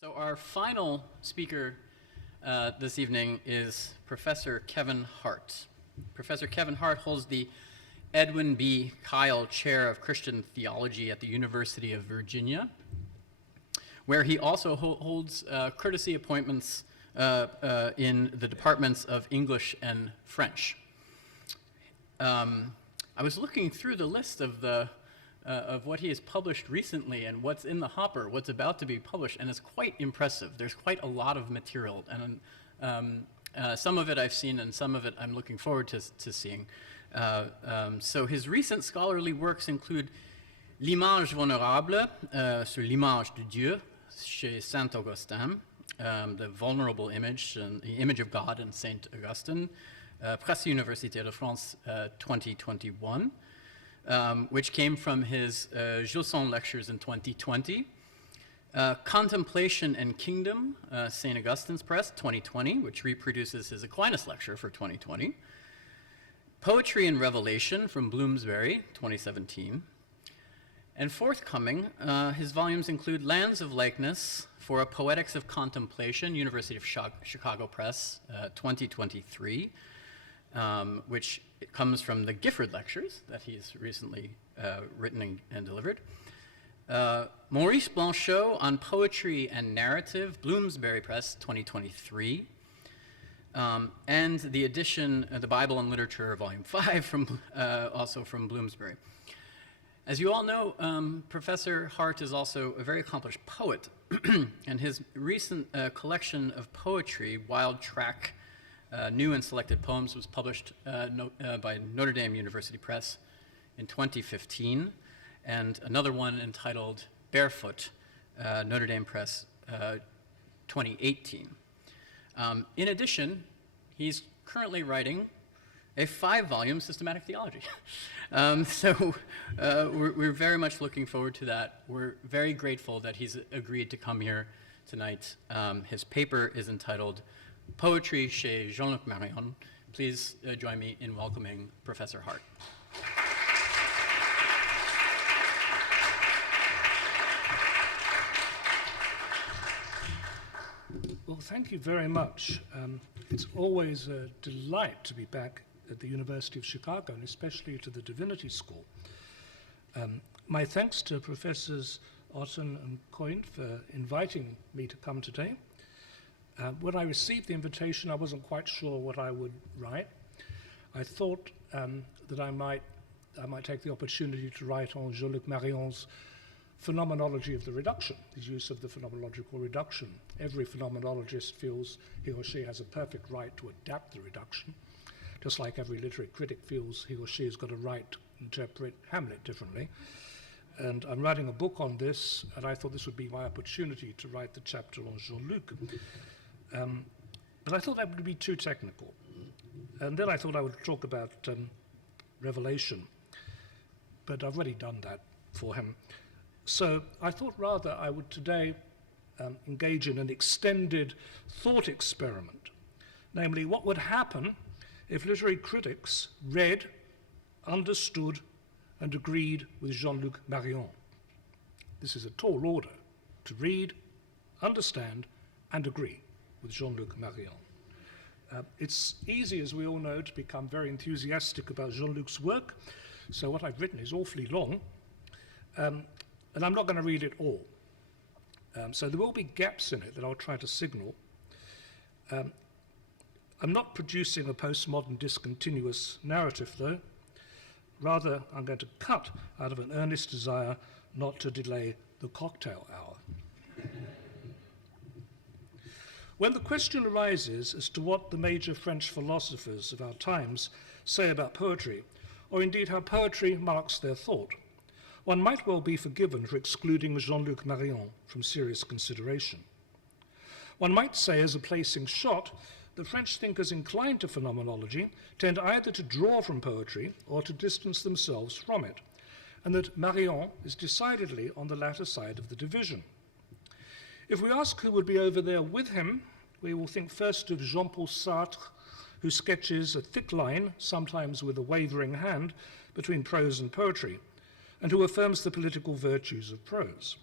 So our final speaker this evening is Professor Kevin Hart. Professor Kevin Hart holds the Edwin B. Kyle Chair of Christian Theology at the University of Virginia, where he also holds courtesy appointments in the departments of English and French. I was looking through the list of what he has published recently and what's in the hopper, what's about to be published, and it's quite impressive. There's quite a lot of material, and some of it I've seen and some of it I'm looking forward to seeing. So his recent scholarly works include L'image vulnérable sur l'image de Dieu chez Saint Augustin, the vulnerable image, the image of God in Saint Augustine, Presse Universitaire de France 2021. Which came from his Gilson lectures in 2020. Contemplation and Kingdom, St. Augustine's Press, 2020, which reproduces his Aquinas lecture for 2020. Poetry and Revelation from Bloomsbury, 2017. And forthcoming, his volumes include Lands of Likeness for a Poetics of Contemplation, University of Chicago Press, 2023. Which comes from the Gifford Lectures that he's recently written and delivered. Maurice Blanchot on Poetry and Narrative, Bloomsbury Press, 2023. And the edition, The Bible and Literature, Volume 5, also from Bloomsbury. As you all know, Professor Hart is also a very accomplished poet, and his recent collection of poetry, Wild Track, New and Selected Poems, was published by Notre Dame University Press in 2015, and another one entitled Barefoot, Notre Dame Press, 2018. In addition, he's currently writing a 5-volume systematic theology. So we're very much looking forward to that. We're very grateful that he's agreed to come here tonight. His paper is entitled Poetry chez Jean-Luc Marion. Please join me in welcoming Professor Hart. Well, thank you very much. It's always a delight to be back at the University of Chicago, and especially to the Divinity School. My thanks to Professors Otten and Coyne for inviting me to come today. When I received the invitation, I wasn't quite sure what I would write. I thought that I might take the opportunity to write on Jean-Luc Marion's Phenomenality of the reduction, his use of the phenomenological reduction. Every phenomenologist feels he or she has a perfect right to adapt the reduction, just like every literary critic feels he or she has got a right to interpret Hamlet differently. And I'm writing a book on this, and I thought this would be my opportunity to write the chapter on Jean-Luc. But I thought that would be too technical. And then I thought I would talk about Revelation, but I've already done that for him. So I thought rather I would today engage in an extended thought experiment, namely what would happen if literary critics read, understood, and agreed with Jean-Luc Marion. This is a tall order, to read, understand, and agree with Jean-Luc Marion. It's easy, as we all know, to become very enthusiastic about Jean-Luc's work, so what I've written is awfully long, and I'm not going to read it all. So there will be gaps in it that I'll try to signal. I'm not producing a postmodern discontinuous narrative, though. Rather, I'm going to cut out of an earnest desire not to delay the cocktail hour. When the question arises as to what the major French philosophers of our times say about poetry, or indeed how poetry marks their thought, one might well be forgiven for excluding Jean-Luc Marion from serious consideration. One might say, as a placing shot, that French thinkers inclined to phenomenology tend either to draw from poetry or to distance themselves from it, and that Marion is decidedly on the latter side of the division. If we ask who would be over there with him, we will think first of Jean-Paul Sartre, who sketches a thick line, sometimes with a wavering hand, between prose and poetry, and who affirms the political virtues of prose.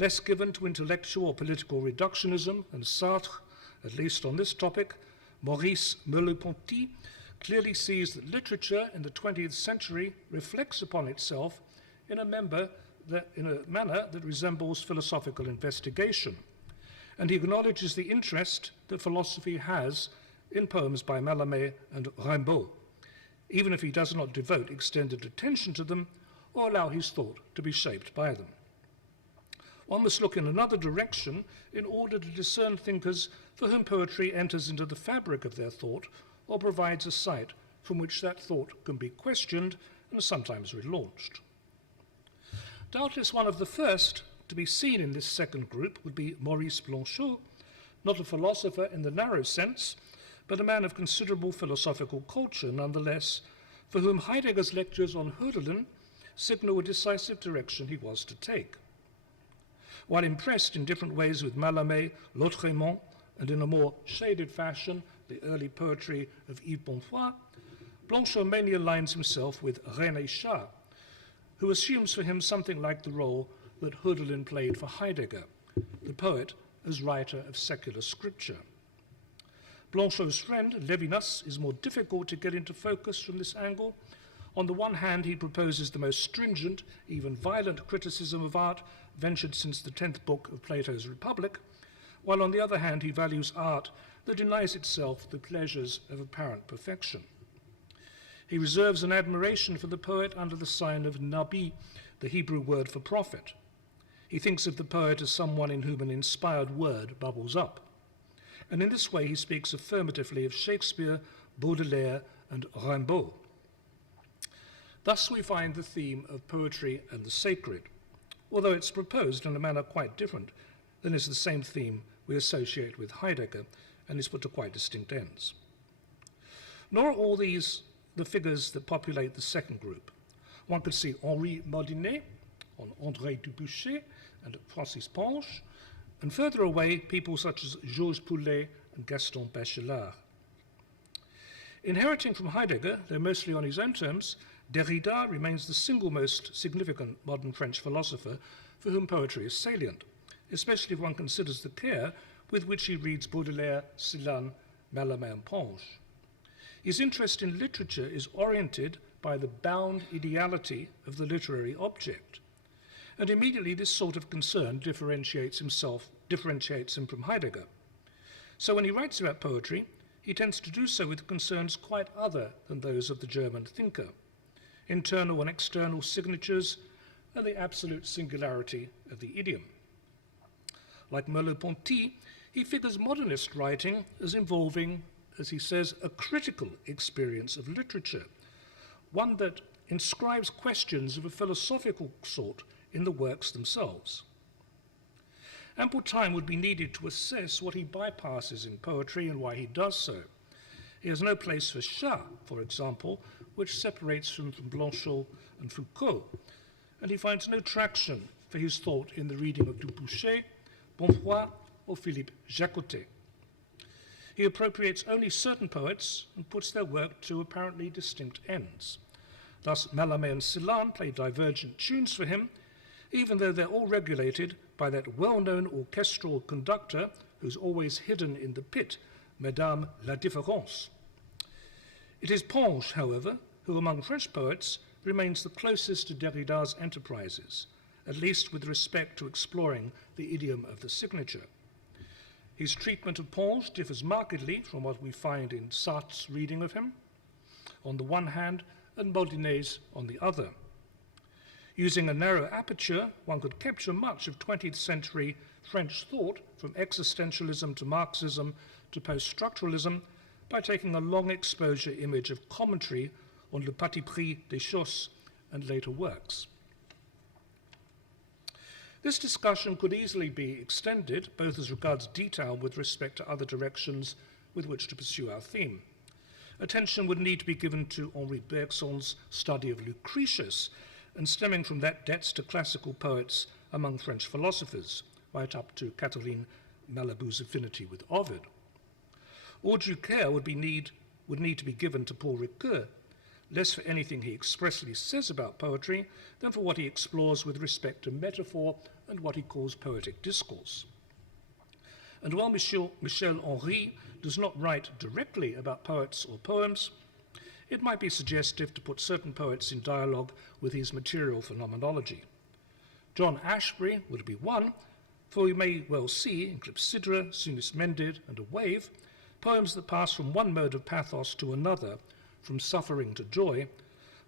less given to intellectual or political reductionism than Sartre, at least on this topic, Maurice Merleau-Ponty clearly sees that literature in the 20th century reflects upon itself in a manner that resembles philosophical investigation. And he acknowledges the interest that philosophy has in poems by Mallarmé and Rimbaud, even if he does not devote extended attention to them or allow his thought to be shaped by them. One must look in another direction in order to discern thinkers for whom poetry enters into the fabric of their thought or provides a site from which that thought can be questioned and sometimes relaunched. Doubtless one of the first to be seen in this second group would be Maurice Blanchot, not a philosopher in the narrow sense, but a man of considerable philosophical culture nonetheless, for whom Heidegger's lectures on Hölderlin signal a decisive direction he was to take. While impressed in different ways with Mallarmé, Lautréamont, and in a more shaded fashion, the early poetry of Yves Bonfoy, Blanchot mainly aligns himself with René Char, who assumes for him something like the role that Hölderlin played for Heidegger, the poet as writer of secular scripture. Blanchot's friend, Levinas, is more difficult to get into focus from this angle. On the one hand, he proposes the most stringent, even violent criticism of art ventured since the 10th book of Plato's Republic, while on the other hand, he values art that denies itself the pleasures of apparent perfection. He reserves an admiration for the poet under the sign of Nabi, the Hebrew word for prophet. He thinks of the poet as someone in whom an inspired word bubbles up. And in this way, he speaks affirmatively of Shakespeare, Baudelaire, and Rimbaud. Thus we find the theme of poetry and the sacred, although it's proposed in a manner quite different than is the same theme we associate with Heidegger and is put to quite distinct ends. Nor are all these the figures that populate the second group. One could see Henri Modinet on André Dubuchet and Francis Ponge, and further away, people such as Georges Poulet and Gaston Bachelard. Inheriting from Heidegger, though mostly on his own terms, Derrida remains the single most significant modern French philosopher for whom poetry is salient, especially if one considers the care with which he reads Baudelaire, Celan, Mallarmé, and Ponge. His interest in literature is oriented by the bound ideality of the literary object, and immediately this sort of concern differentiates him from Heidegger. So when he writes about poetry, he tends to do so with concerns quite other than those of the German thinker: internal and external signatures, and the absolute singularity of the idiom. Like Merleau-Ponty, he figures modernist writing as involving, as he says, a critical experience of literature, one that inscribes questions of a philosophical sort in the works themselves. Ample time would be needed to assess what he bypasses in poetry and why he does so. He has no place for Chat, for example, which separates him from Blanchot and Foucault, and he finds no traction for his thought in the reading of Dubuchet, Bonfoy, or Philippe Jacotet. He appropriates only certain poets and puts their work to apparently distinct ends. Thus, Mallarmé and Celan play divergent tunes for him, even though they're all regulated by that well-known orchestral conductor who's always hidden in the pit, Madame la Différence. It is Ponge, however, who among French poets remains the closest to Derrida's enterprises, at least with respect to exploring the idiom of the signature. His treatment of Ponge differs markedly from what we find in Sartre's reading of him, on the one hand, and Baudinet's on the other. Using a narrow aperture, one could capture much of 20th century French thought, from existentialism to Marxism to post-structuralism, by taking a long exposure image of commentary on Le Parti Pris des Choses and later works. This discussion could easily be extended, both as regards detail with respect to other directions with which to pursue our theme. Attention would need to be given to Henri Bergson's study of Lucretius, and stemming from that debts to classical poets among French philosophers, right up to Catherine Malabou's affinity with Ovid. Or due care would need to be given to Paul Ricoeur, less for anything he expressly says about poetry than for what he explores with respect to metaphor and what he calls poetic discourse. And while Michel Henry does not write directly about poets or poems, it might be suggestive to put certain poets in dialogue with his material phenomenology. John Ashbery would be one, for we may well see in Clepsydra, Sinus Mendid, and A Wave, poems that pass from one mode of pathos to another, from suffering to joy,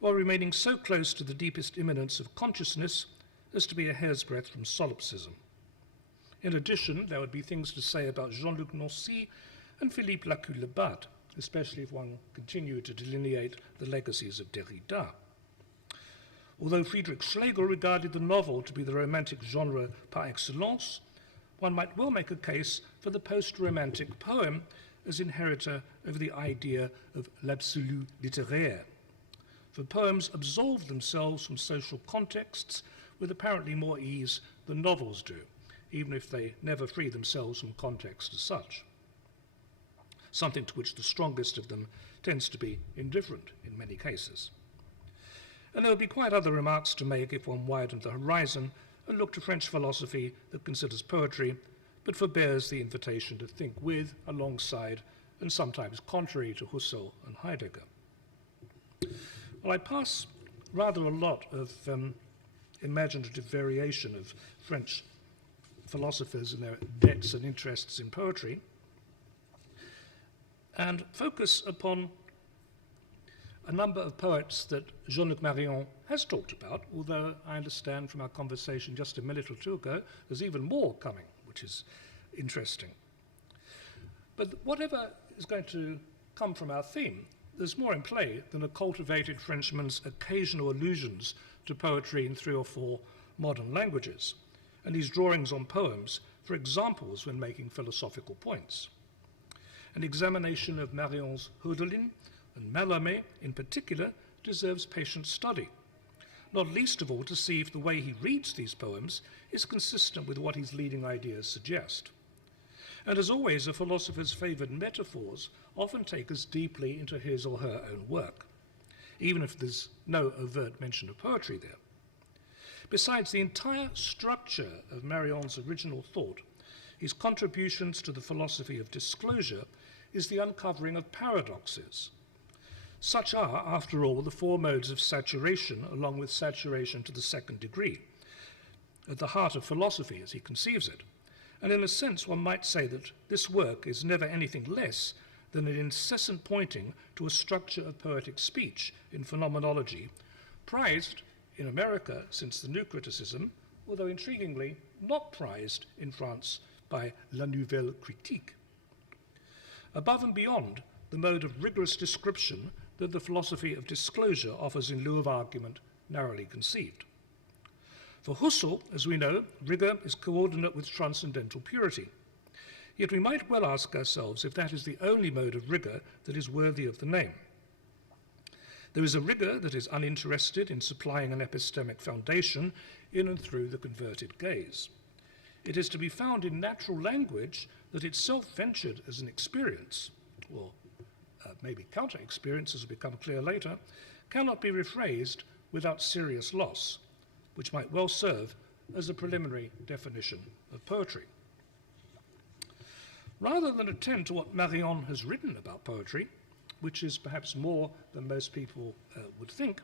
while remaining so close to the deepest immanence of consciousness as to be a hair's breadth from solipsism. In addition, there would be things to say about Jean-Luc Nancy and Philippe Lacoue-Labat, especially if one continued to delineate the legacies of Derrida. Although Friedrich Schlegel regarded the novel to be the romantic genre par excellence, one might well make a case for the post-romantic poem as inheritor of the idea of l'absolu littéraire. For poems absolve themselves from social contexts with apparently more ease than novels do, even if they never free themselves from context as such, something to which the strongest of them tends to be indifferent in many cases. And there would be quite other remarks to make if one widened the horizon and looked to French philosophy that considers poetry, but forbears the invitation to think with, alongside, and sometimes contrary to Husserl and Heidegger. Well, I pass rather a lot of imaginative variation of French philosophers and their debts and interests in poetry, and focus upon a number of poets that Jean-Luc Marion has talked about, although I understand from our conversation just a minute or two ago, there's even more coming, which is interesting. But whatever is going to come from our theme, there's more in play than a cultivated Frenchman's occasional allusions to poetry in 3 or 4 modern languages, and his drawings on poems for examples when making philosophical points. An examination of Marion's Hölderlin and Mallarmé in particular deserves patient study, not least of all to see if the way he reads these poems is consistent with what his leading ideas suggest. And as always, a philosopher's favoured metaphors often take us deeply into his or her own work, even if there's no overt mention of poetry there. Besides the entire structure of Marion's original thought, his contributions to the philosophy of disclosure is the uncovering of paradoxes. Such are, after all, the 4 modes of saturation, along with saturation to the 2nd degree, at the heart of philosophy as he conceives it. And in a sense, one might say that this work is never anything less than an incessant pointing to a structure of poetic speech in phenomenology, prized in America since the New Criticism, although intriguingly not prized in France by La Nouvelle Critique. Above and beyond the mode of rigorous description that the philosophy of disclosure offers in lieu of argument narrowly conceived. For Husserl, as we know, rigor is coordinate with transcendental purity. Yet we might well ask ourselves if that is the only mode of rigor that is worthy of the name. There is a rigor that is uninterested in supplying an epistemic foundation in and through the converted gaze. It is to be found in natural language that itself ventured as an experience, or maybe counter-experience, as will become clear later, cannot be rephrased without serious loss, which might well serve as a preliminary definition of poetry. Rather than attend to what Marion has written about poetry, which is perhaps more than most people would think,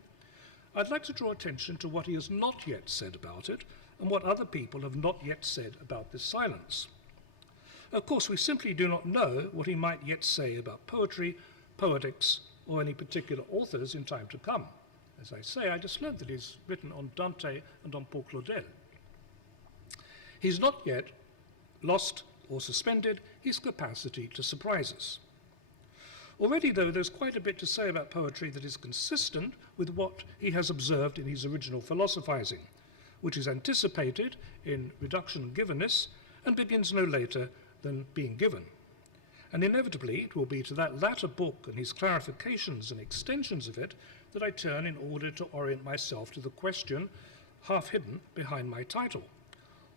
I'd like to draw attention to what he has not yet said about it and what other people have not yet said about this silence. Of course, we simply do not know what he might yet say about poetry, poetics, or any particular authors in time to come. As I say, I just learned that he's written on Dante and on Paul Claudel. He's not yet lost or suspended his capacity to surprise us. Already, though, there's quite a bit to say about poetry that is consistent with what he has observed in his original philosophizing, which is anticipated in reduction and givenness and begins no later than being given. And inevitably, it will be to that latter book and his clarifications and extensions of it that I turn in order to orient myself to the question, half hidden behind my title.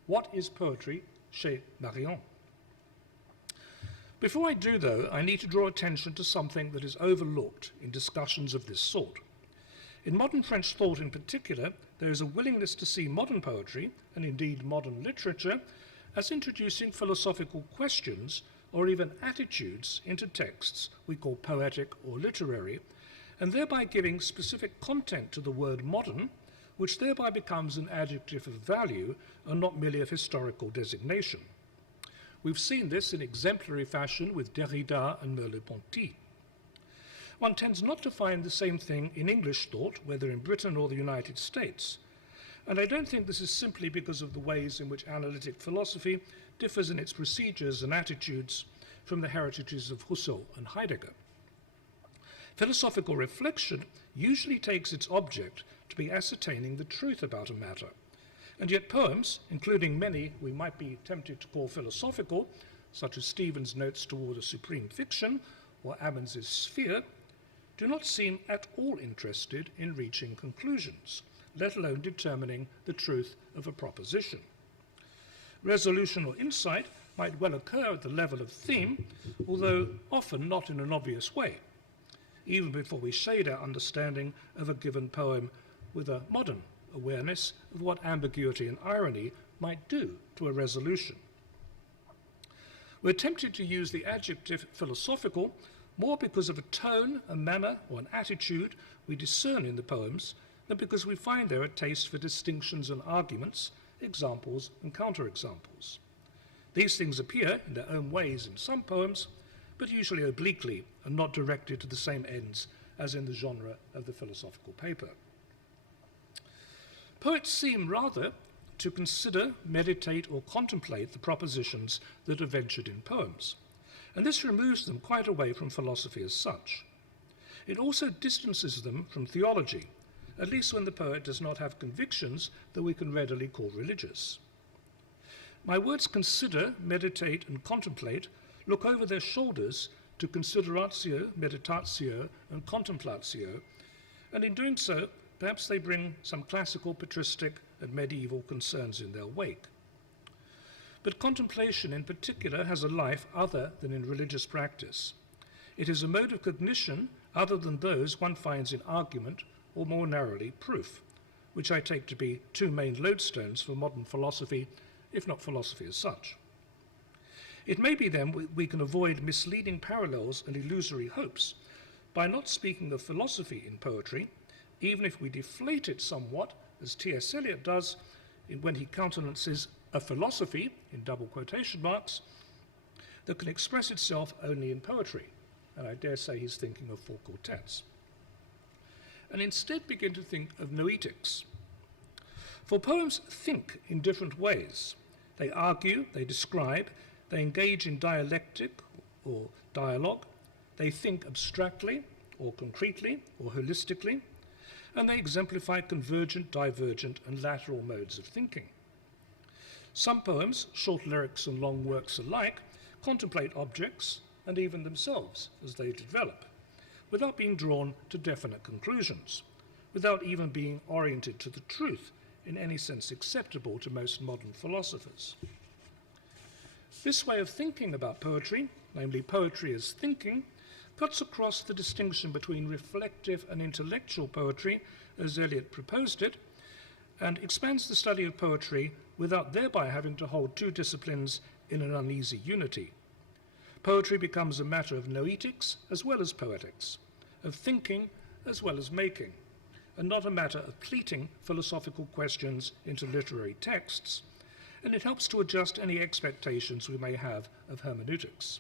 What is poetry chez Marion? Before I do, though, I need to draw attention to something that is overlooked in discussions of this sort. In modern French thought in particular, there is a willingness to see modern poetry, and indeed modern literature, as introducing philosophical questions or even attitudes into texts we call poetic or literary, and thereby giving specific content to the word modern, which thereby becomes an adjective of value and not merely of historical designation. We've seen this in exemplary fashion with Derrida and Merleau-Ponty. One tends not to find the same thing in English thought, whether in Britain or the United States, and I don't think this is simply because of the ways in which analytic philosophy differs in its procedures and attitudes from the heritages of Husserl and Heidegger. Philosophical reflection usually takes its object to be ascertaining the truth about a matter, and yet poems, including many we might be tempted to call philosophical, such as Stephen's Notes Toward a Supreme Fiction or Ammons's Sphere, do not seem at all interested in reaching conclusions, let alone determining the truth of a proposition. Resolution or insight might well occur at the level of theme, although often not in an obvious way, even before we shade our understanding of a given poem with a modern awareness of what ambiguity and irony might do to a resolution. We're tempted to use the adjective philosophical more because of a tone, a manner, or an attitude we discern in the poems than because we find there a taste for distinctions and arguments, examples and counterexamples. These things appear in their own ways in some poems, but usually obliquely and not directed to the same ends as in the genre of the philosophical paper. Poets seem rather to consider, meditate, or contemplate the propositions that are ventured in poems, and this removes them quite away from philosophy as such. It also distances them from theology, at least when the poet does not have convictions that we can readily call religious. My words consider, meditate, and contemplate look over their shoulders to consideratio, meditatio, and contemplatio, and in doing so, perhaps they bring some classical, patristic, and medieval concerns in their wake. But contemplation in particular has a life other than in religious practice. It is a mode of cognition other than those one finds in argument or more narrowly proof, which I take to be two main lodestones for modern philosophy, if not philosophy as such. It may be then we can avoid misleading parallels and illusory hopes by not speaking of philosophy in poetry, even if we deflate it somewhat, as T.S. Eliot does when he countenances a philosophy, in double quotation marks, that can express itself only in poetry, and I dare say he's thinking of four quartets, and instead begin to think of noetics. For poems think in different ways. They argue, they describe, they engage in dialectic or dialogue, they think abstractly or concretely or holistically, and they exemplify convergent, divergent, and lateral modes of thinking. Some poems, short lyrics and long works alike, contemplate objects and even themselves as they develop, without being drawn to definite conclusions, without even being oriented to the truth in any sense acceptable to most modern philosophers. This way of thinking about poetry, namely poetry as thinking, cuts across the distinction between reflective and intellectual poetry, as Eliot proposed it, and expands the study of poetry without thereby having to hold two disciplines in an uneasy unity. Poetry becomes a matter of noetics as well as poetics, of thinking as well as making, and not a matter of pleating philosophical questions into literary texts, and it helps to adjust any expectations we may have of hermeneutics.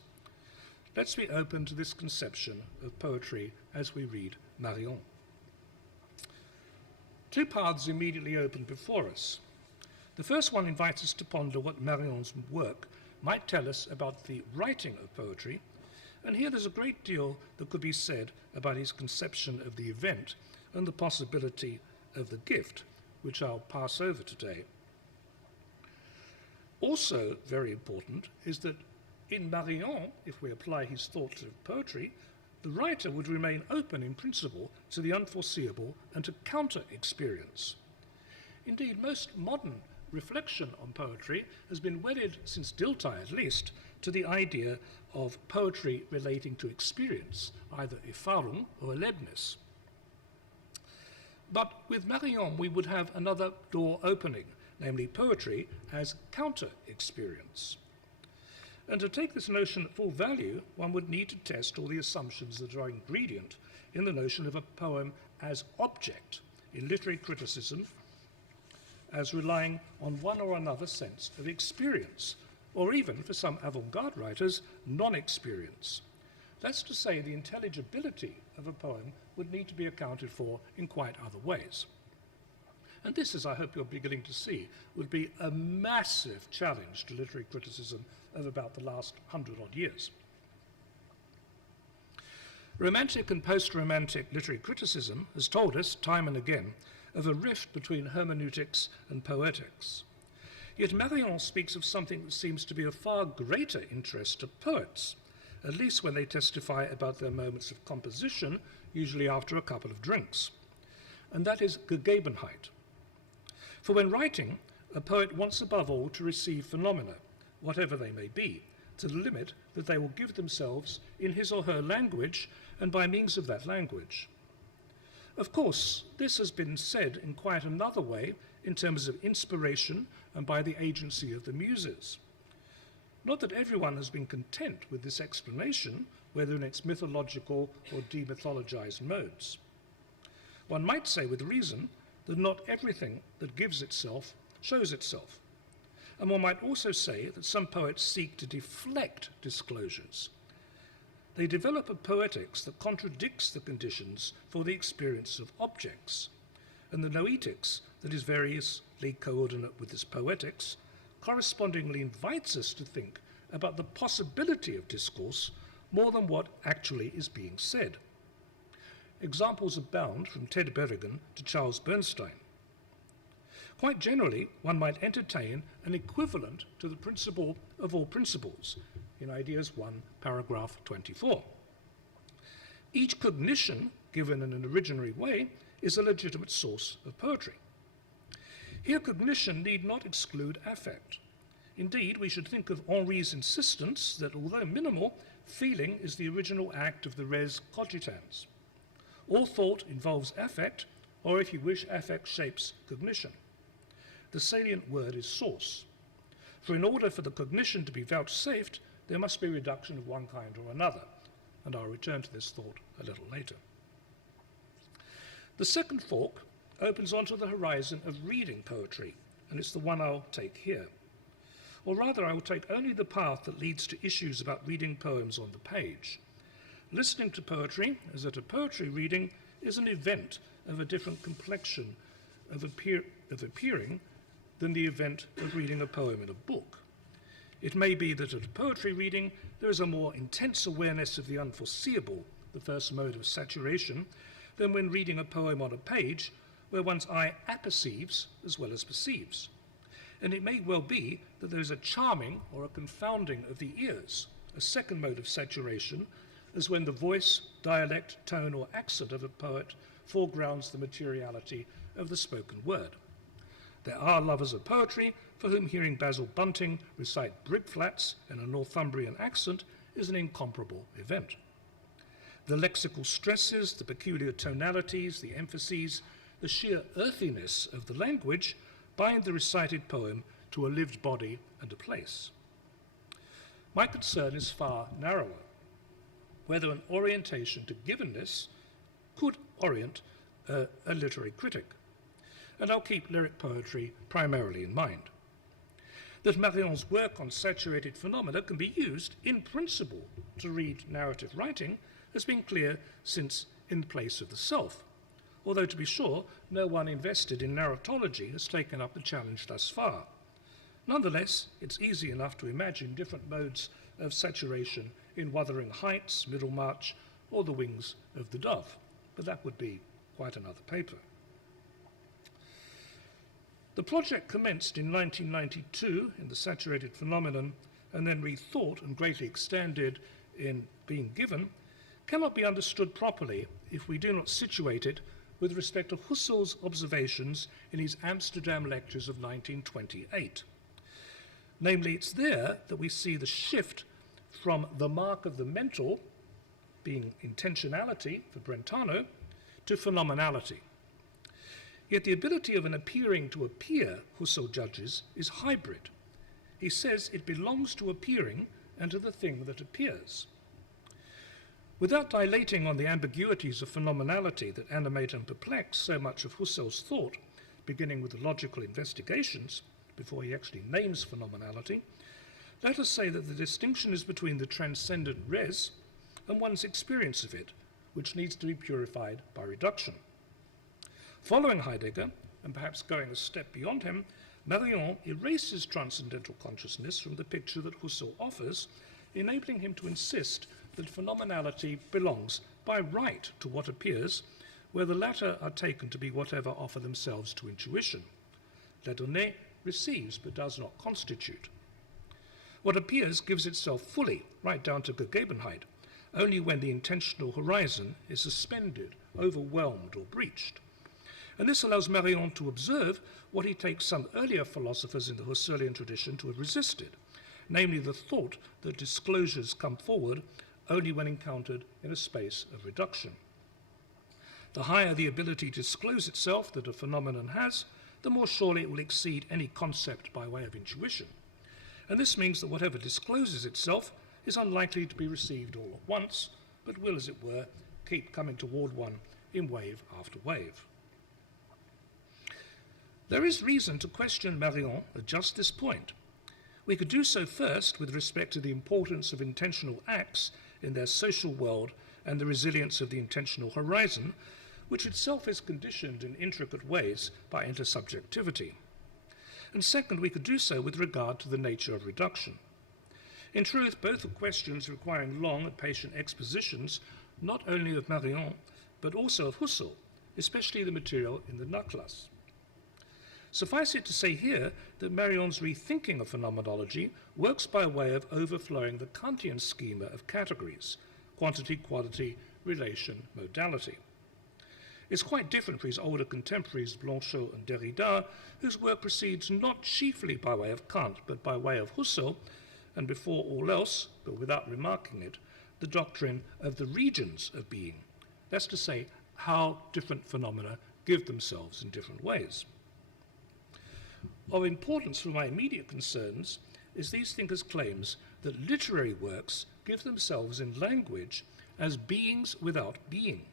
Let's be open to this conception of poetry as we read Marion. Two paths immediately open before us. The first one invites us to ponder what Marion's work might tell us about the writing of poetry, and here there's a great deal that could be said about his conception of the event and the possibility of the gift, which I'll pass over today. Also very important is that in Marion, if we apply his thought to poetry, the writer would remain open in principle to the unforeseeable and to counter-experience. Indeed, most modern reflection on poetry has been wedded, since Dilthey at least, to the idea of poetry relating to experience, either Erfahrung or Erlebnis. But with Marion, we would have another door opening, namely poetry as counter-experience. And to take this notion at full value, one would need to test all the assumptions that are ingredient in the notion of a poem as object in literary criticism, as relying on one or another sense of experience, or even, for some avant-garde writers, non-experience. That's to say, the intelligibility of a poem would need to be accounted for in quite other ways. And this, as I hope you're beginning to see, would be a massive challenge to literary criticism of about the last 100-odd years. Romantic and post-romantic literary criticism has told us, time and again, of a rift between hermeneutics and poetics. Yet Marion speaks of something that seems to be of far greater interest to poets, at least when they testify about their moments of composition, usually after a couple of drinks. And that is Gegebenheit. For when writing, a poet wants above all to receive phenomena, whatever they may be, to the limit that they will give themselves in his or her language and by means of that language. Of course, this has been said in quite another way in terms of inspiration and by the agency of the muses. Not that everyone has been content with this explanation, whether in its mythological or demythologized modes. One might say with reason that not everything that gives itself shows itself. And one might also say that some poets seek to deflect disclosures. They develop a poetics that contradicts the conditions for the experience of objects, and the noetics that is variously coordinate with this poetics correspondingly invites us to think about the possibility of discourse more than what actually is being said. Examples abound from Ted Berrigan to Charles Bernstein. Quite generally, one might entertain an equivalent to the principle of all principles in Ideas 1, paragraph 24. Each cognition, given in an originary way, is a legitimate source of poetry. Here, cognition need not exclude affect. Indeed, we should think of Henri's insistence that, although minimal, feeling is the original act of the res cogitans. All thought involves affect, or if you wish, affect shapes cognition. The salient word is source. For in order for the cognition to be vouchsafed, there must be a reduction of one kind or another, and I'll return to this thought a little later. The second fork opens onto the horizon of reading poetry, and it's the one I'll take here. Or rather, I will take only the path that leads to issues about reading poems on the page. Listening to poetry, as at a poetry reading, is an event of a different complexion of appearing than the event of reading a poem in a book. It may be that at a poetry reading, there is a more intense awareness of the unforeseeable, the first mode of saturation, than when reading a poem on a page, where one's eye apperceives as well as perceives. And it may well be that there is a charming or a confounding of the ears, a second mode of saturation, as when the voice, dialect, tone, or accent of a poet foregrounds the materiality of the spoken word. There are lovers of poetry for whom hearing Basil Bunting recite Brig Flats in a Northumbrian accent is an incomparable event. The lexical stresses, the peculiar tonalities, the emphases, the sheer earthiness of the language bind the recited poem to a lived body and a place. My concern is far narrower, whether an orientation to givenness could orient a literary critic. And I'll keep lyric poetry primarily in mind. That Marion's work on saturated phenomena can be used, in principle, to read narrative writing has been clear since In Place of the Self, although to be sure, no one invested in narratology has taken up the challenge thus far. Nonetheless, it's easy enough to imagine different modes of saturation in Wuthering Heights, Middlemarch, or The Wings of the Dove, but that would be quite another paper. The project commenced in 1992 in the saturated phenomenon and then rethought and greatly extended in Being Given cannot be understood properly if we do not situate it with respect to Husserl's observations in his Amsterdam lectures of 1928. Namely, it's there that we see the shift from the mark of the mental, being intentionality for Brentano, to phenomenality. Yet the ability of an appearing to appear, Husserl judges, is hybrid. He says it belongs to appearing and to the thing that appears. Without dilating on the ambiguities of phenomenality that animate and perplex so much of Husserl's thought, beginning with the logical investigations, before he actually names phenomenality, let us say that the distinction is between the transcendent res and one's experience of it, which needs to be purified by reduction. Following Heidegger, and perhaps going a step beyond him, Marion erases transcendental consciousness from the picture that Husserl offers, enabling him to insist that phenomenality belongs by right to what appears, where the latter are taken to be whatever offer themselves to intuition. La donnée receives but does not constitute. What appears gives itself fully, right down to Gegebenheit, only when the intentional horizon is suspended, overwhelmed, or breached. And this allows Marion to observe what he takes some earlier philosophers in the Husserlian tradition to have resisted, namely the thought that disclosures come forward only when encountered in a space of reduction. The higher the ability to disclose itself that a phenomenon has, the more surely it will exceed any concept by way of intuition. And this means that whatever discloses itself is unlikely to be received all at once, but will, as it were, keep coming toward one in wave after wave. There is reason to question Marion at just this point. We could do so first with respect to the importance of intentional acts in their social world and the resilience of the intentional horizon, which itself is conditioned in intricate ways by intersubjectivity. And second, we could do so with regard to the nature of reduction. In truth, both are questions requiring long and patient expositions, not only of Marion, but also of Husserl, especially the material in the Nachlass. Suffice it to say here that Marion's rethinking of phenomenology works by way of overflowing the Kantian schema of categories: quantity, quality, relation, modality. It's quite different from his older contemporaries Blanchot and Derrida, whose work proceeds not chiefly by way of Kant, but by way of Husserl, and before all else, but without remarking it, the doctrine of the regions of being. That's to say, how different phenomena give themselves in different ways. Of importance for my immediate concerns is these thinkers' claims that literary works give themselves in language as beings without being.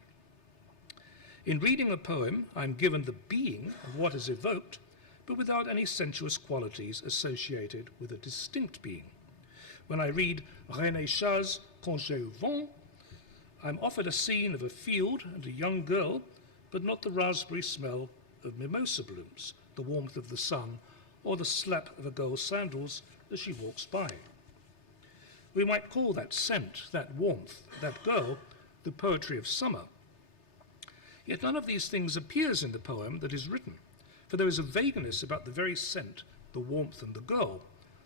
In reading a poem, I'm given the being of what is evoked, but without any sensuous qualities associated with a distinct being. When I read René Chas's Congé au vent, I'm offered a scene of a field and a young girl, but not the raspberry smell of mimosa blooms, the warmth of the sun, or the slap of a girl's sandals as she walks by. We might call that scent, that warmth, that girl, the poetry of summer. Yet none of these things appears in the poem that is written, for there is a vagueness about the very scent, the warmth, and the girl,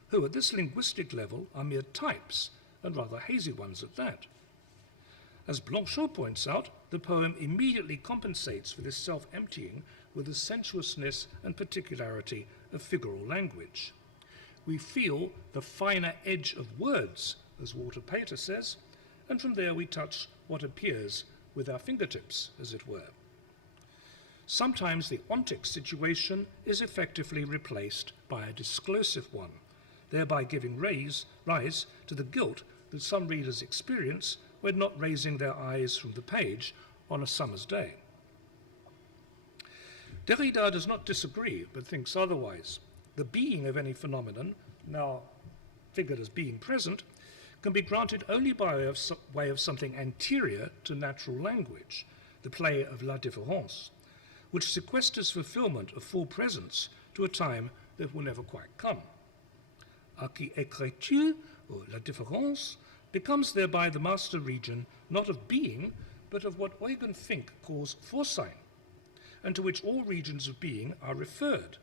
who at this linguistic level are mere types, and rather hazy ones at that. As Blanchot points out, the poem immediately compensates for this self-emptying with the sensuousness and particularity of figural language. We feel the finer edge of words, as Walter Pater says, and from there we touch what appears with our fingertips, as it were. Sometimes the ontic situation is effectively replaced by a disclosive one, thereby giving rise to the guilt that some readers experience when not raising their eyes from the page on a summer's day. Derrida does not disagree, but thinks otherwise. The being of any phenomenon, now figured as being present, can be granted only by way of something anterior to natural language, the play of la différence, which sequesters fulfillment of full presence to a time that will never quite come. Archi-écriture, or la différence, becomes thereby the master region not of being, but of what Eugen Fink calls Vorsein, and to which all regions of being are referred.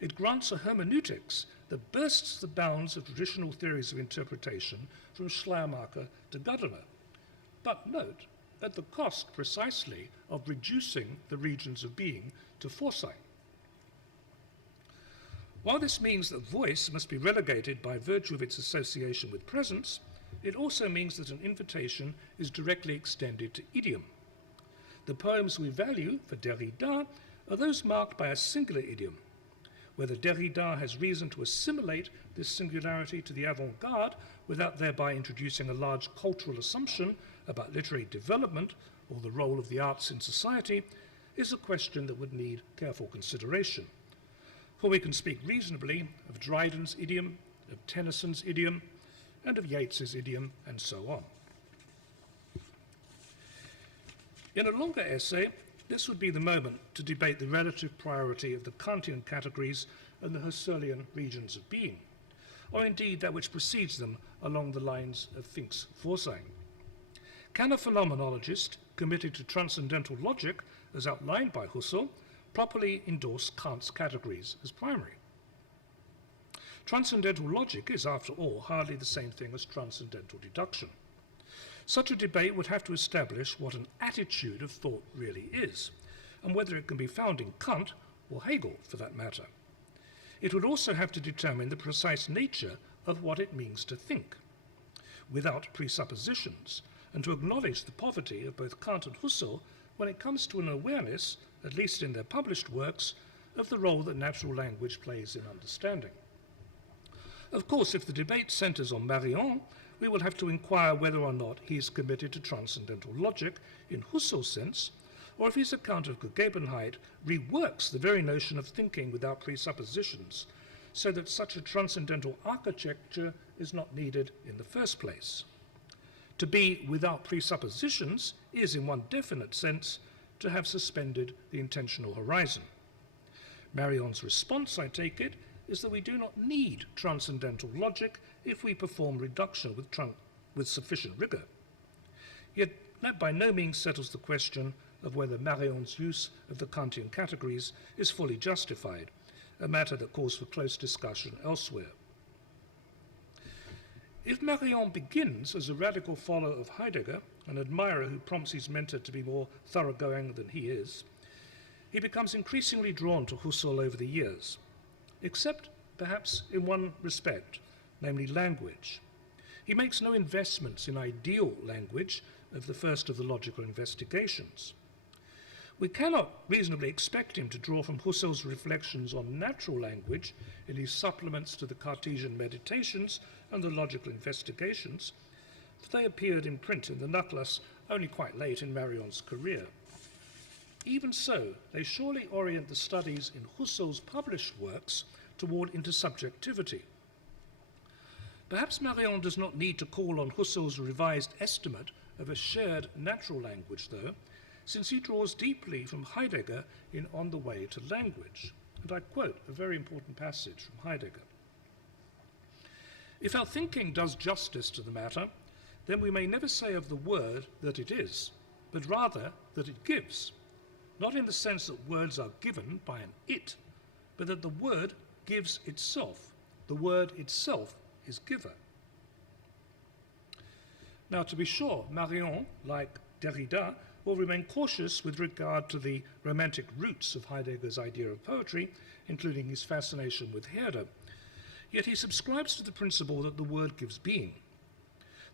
It grants a hermeneutics that bursts the bounds of traditional theories of interpretation from Schleiermacher to Gadamer, but note, at the cost precisely of reducing the regions of being to Vorsein. While this means that voice must be relegated by virtue of its association with presence, it also means that an invitation is directly extended to idiom. The poems we value for Derrida are those marked by a singular idiom, whether Derrida has reason to assimilate this singularity to the avant-garde without thereby introducing a large cultural assumption about literary development or the role of the arts in society, is a question that would need careful consideration. For we can speak reasonably of Dryden's idiom, of Tennyson's idiom, and of Yeats's idiom, and so on. In a longer essay, this would be the moment to debate the relative priority of the Kantian categories and the Husserlian regions of being, or indeed that which precedes them along the lines of Finck's Vorsang. Can a phenomenologist committed to transcendental logic, as outlined by Husserl, properly endorse Kant's categories as primary? Transcendental logic is, after all, hardly the same thing as transcendental deduction. Such a debate would have to establish what an attitude of thought really is, and whether it can be found in Kant or Hegel, for that matter. It would also have to determine the precise nature of what it means to think, without presuppositions, and to acknowledge the poverty of both Kant and Husserl when it comes to an awareness, at least in their published works, of the role that natural language plays in understanding. Of course, if the debate centres on Marion, we will have to inquire whether or not he is committed to transcendental logic in Husserl's sense, or if his account of Gegebenheit reworks the very notion of thinking without presuppositions, so that such a transcendental architecture is not needed in the first place. To be without presuppositions is, in one definite sense, to have suspended the intentional horizon. Marion's response, I take it, is that we do not need transcendental logic if we perform reduction with sufficient rigor. Yet that by no means settles the question of whether Marion's use of the Kantian categories is fully justified, a matter that calls for close discussion elsewhere. If Marion begins as a radical follower of Heidegger, an admirer who prompts his mentor to be more thoroughgoing than he is, he becomes increasingly drawn to Husserl over the years, except perhaps in one respect, namely language. He makes no investments in ideal language of the first of the logical investigations. We cannot reasonably expect him to draw from Husserl's reflections on natural language in his supplements to the Cartesian Meditations and the logical investigations, for they appeared in print in the Natlas only quite late in Marion's career. Even so, they surely orient the studies in Husserl's published works toward intersubjectivity. Perhaps Marion does not need to call on Husserl's revised estimate of a shared natural language, though, since he draws deeply from Heidegger in On the Way to Language. And I quote a very important passage from Heidegger. If our thinking does justice to the matter, then we may never say of the word that it is, but rather that it gives, not in the sense that words are given by an it, but that the word gives itself. The word itself is giver. Now, to be sure, Marion, like Derrida, will remain cautious with regard to the romantic roots of Heidegger's idea of poetry, including his fascination with Herder. Yet he subscribes to the principle that the word gives being.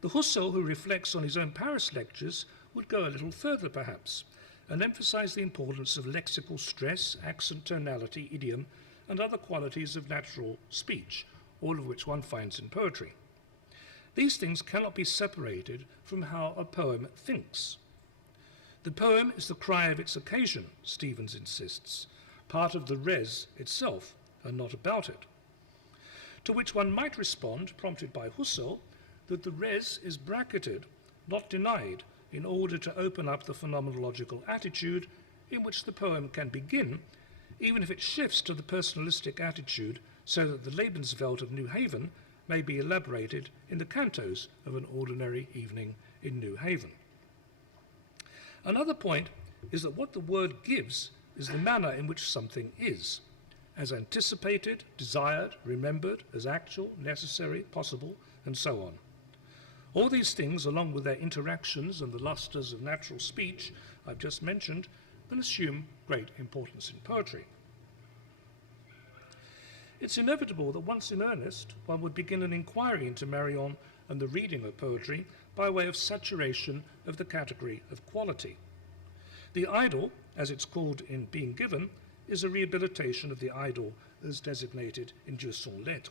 The Husserl who reflects on his own Paris lectures would go a little further, perhaps, and emphasize the importance of lexical stress, accent, tonality, idiom, and other qualities of natural speech, all of which one finds in poetry. These things cannot be separated from how a poem thinks. The poem is the cry of its occasion, Stevens insists, part of the res itself, and not about it. To which one might respond, prompted by Husserl, that the res is bracketed, not denied, in order to open up the phenomenological attitude in which the poem can begin, even if it shifts to the personalistic attitude so that the Lebenswelt of New Haven may be elaborated in the cantos of an ordinary evening in New Haven. Another point is that what the word gives is the manner in which something is, as anticipated, desired, remembered, as actual, necessary, possible, and so on. All these things, along with their interactions and the lustres of natural speech I've just mentioned, will assume great importance in poetry. It's inevitable that once in earnest, one would begin an inquiry into Marion and the reading of poetry by way of saturation of the category of quality. The idol, as it's called in Being Given, is a rehabilitation of the idol as designated in Dieu sans l'être.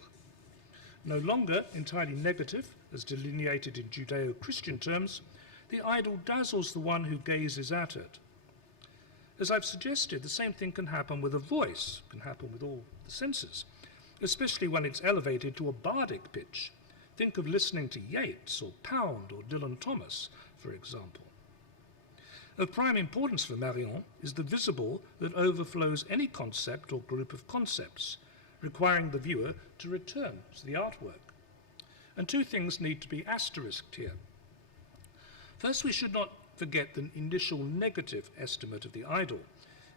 No longer entirely negative, as delineated in Judeo-Christian terms, the idol dazzles the one who gazes at it. As I've suggested, the same thing can happen with a voice, can happen with all the senses, especially when it's elevated to a bardic pitch. Think of listening to Yeats or Pound or Dylan Thomas, for example. Of prime importance for Marion is the visible that overflows any concept or group of concepts, requiring the viewer to return to the artwork. And two things need to be asterisked here. First, we should not forget the initial negative estimate of the idol,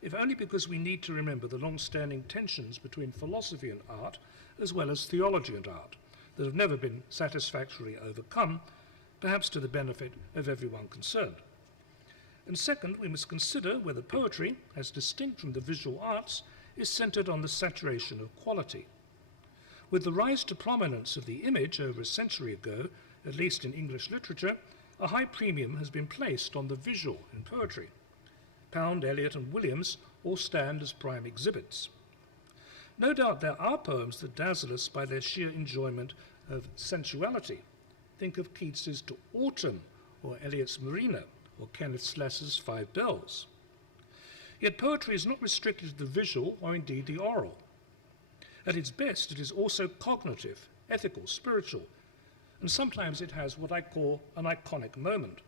if only because we need to remember the long-standing tensions between philosophy and art, as well as theology and art, that have never been satisfactorily overcome, perhaps to the benefit of everyone concerned. And second, we must consider whether poetry, as distinct from the visual arts, is centered on the saturation of quality. With the rise to prominence of the image over a century ago, at least in English literature, a high premium has been placed on the visual in poetry. Pound, Eliot, and Williams all stand as prime exhibits. No doubt there are poems that dazzle us by their sheer enjoyment of sensuality. Think of Keats's To Autumn, or Eliot's Marina, or Kenneth Slessor's Five Bells. Yet poetry is not restricted to the visual or indeed the oral. At its best, it is also cognitive, ethical, spiritual, and sometimes it has what I call an iconic moment,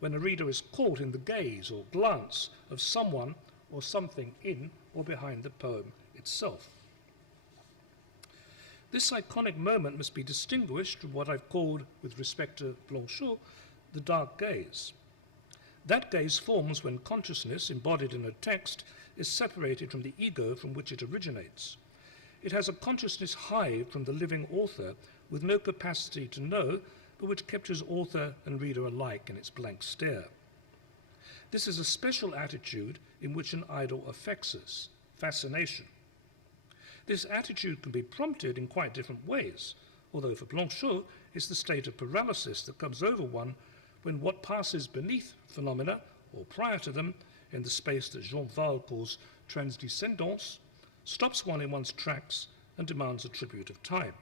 when a reader is caught in the gaze or glance of someone or something in or behind the poem itself. This iconic moment must be distinguished from what I've called, with respect to Blanchot, the dark gaze. That gaze forms when consciousness, embodied in a text, is separated from the ego from which it originates. It has a consciousness hived from the living author with no capacity to know, but which captures author and reader alike in its blank stare. This is a special attitude in which an idol affects us, fascination. This attitude can be prompted in quite different ways, although for Blanchot it's the state of paralysis that comes over one when what passes beneath phenomena, or prior to them, in the space that Jean Val calls transdescendance, stops one in one's tracks and demands a tribute of time.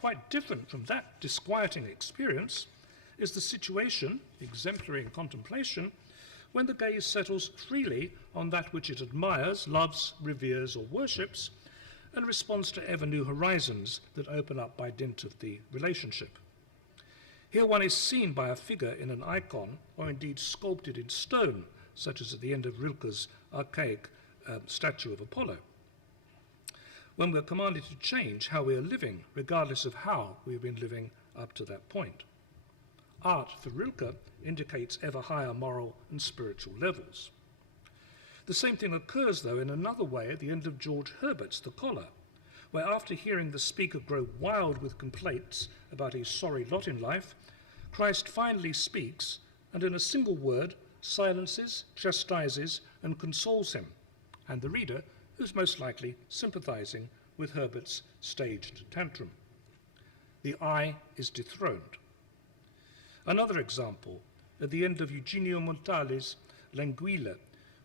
Quite different from that disquieting experience is the situation, exemplary in contemplation, when the gaze settles freely on that which it admires, loves, reveres, or worships, and responds to ever new horizons that open up by dint of the relationship. Here one is seen by a figure in an icon, or indeed sculpted in stone, such as at the end of Rilke's archaic statue of Apollo. When we're commanded to change how we are living, regardless of how we've been living up to that point. Art, for Rilke, indicates ever higher moral and spiritual levels. The same thing occurs, though, in another way at the end of George Herbert's The Collar, where after hearing the speaker grow wild with complaints about his sorry lot in life, Christ finally speaks and in a single word silences, chastises, and consoles him, and the reader who's most likely sympathizing with Herbert's staged tantrum. The I is dethroned. Another example, at the end of Eugenio Montale's L'Anguilla,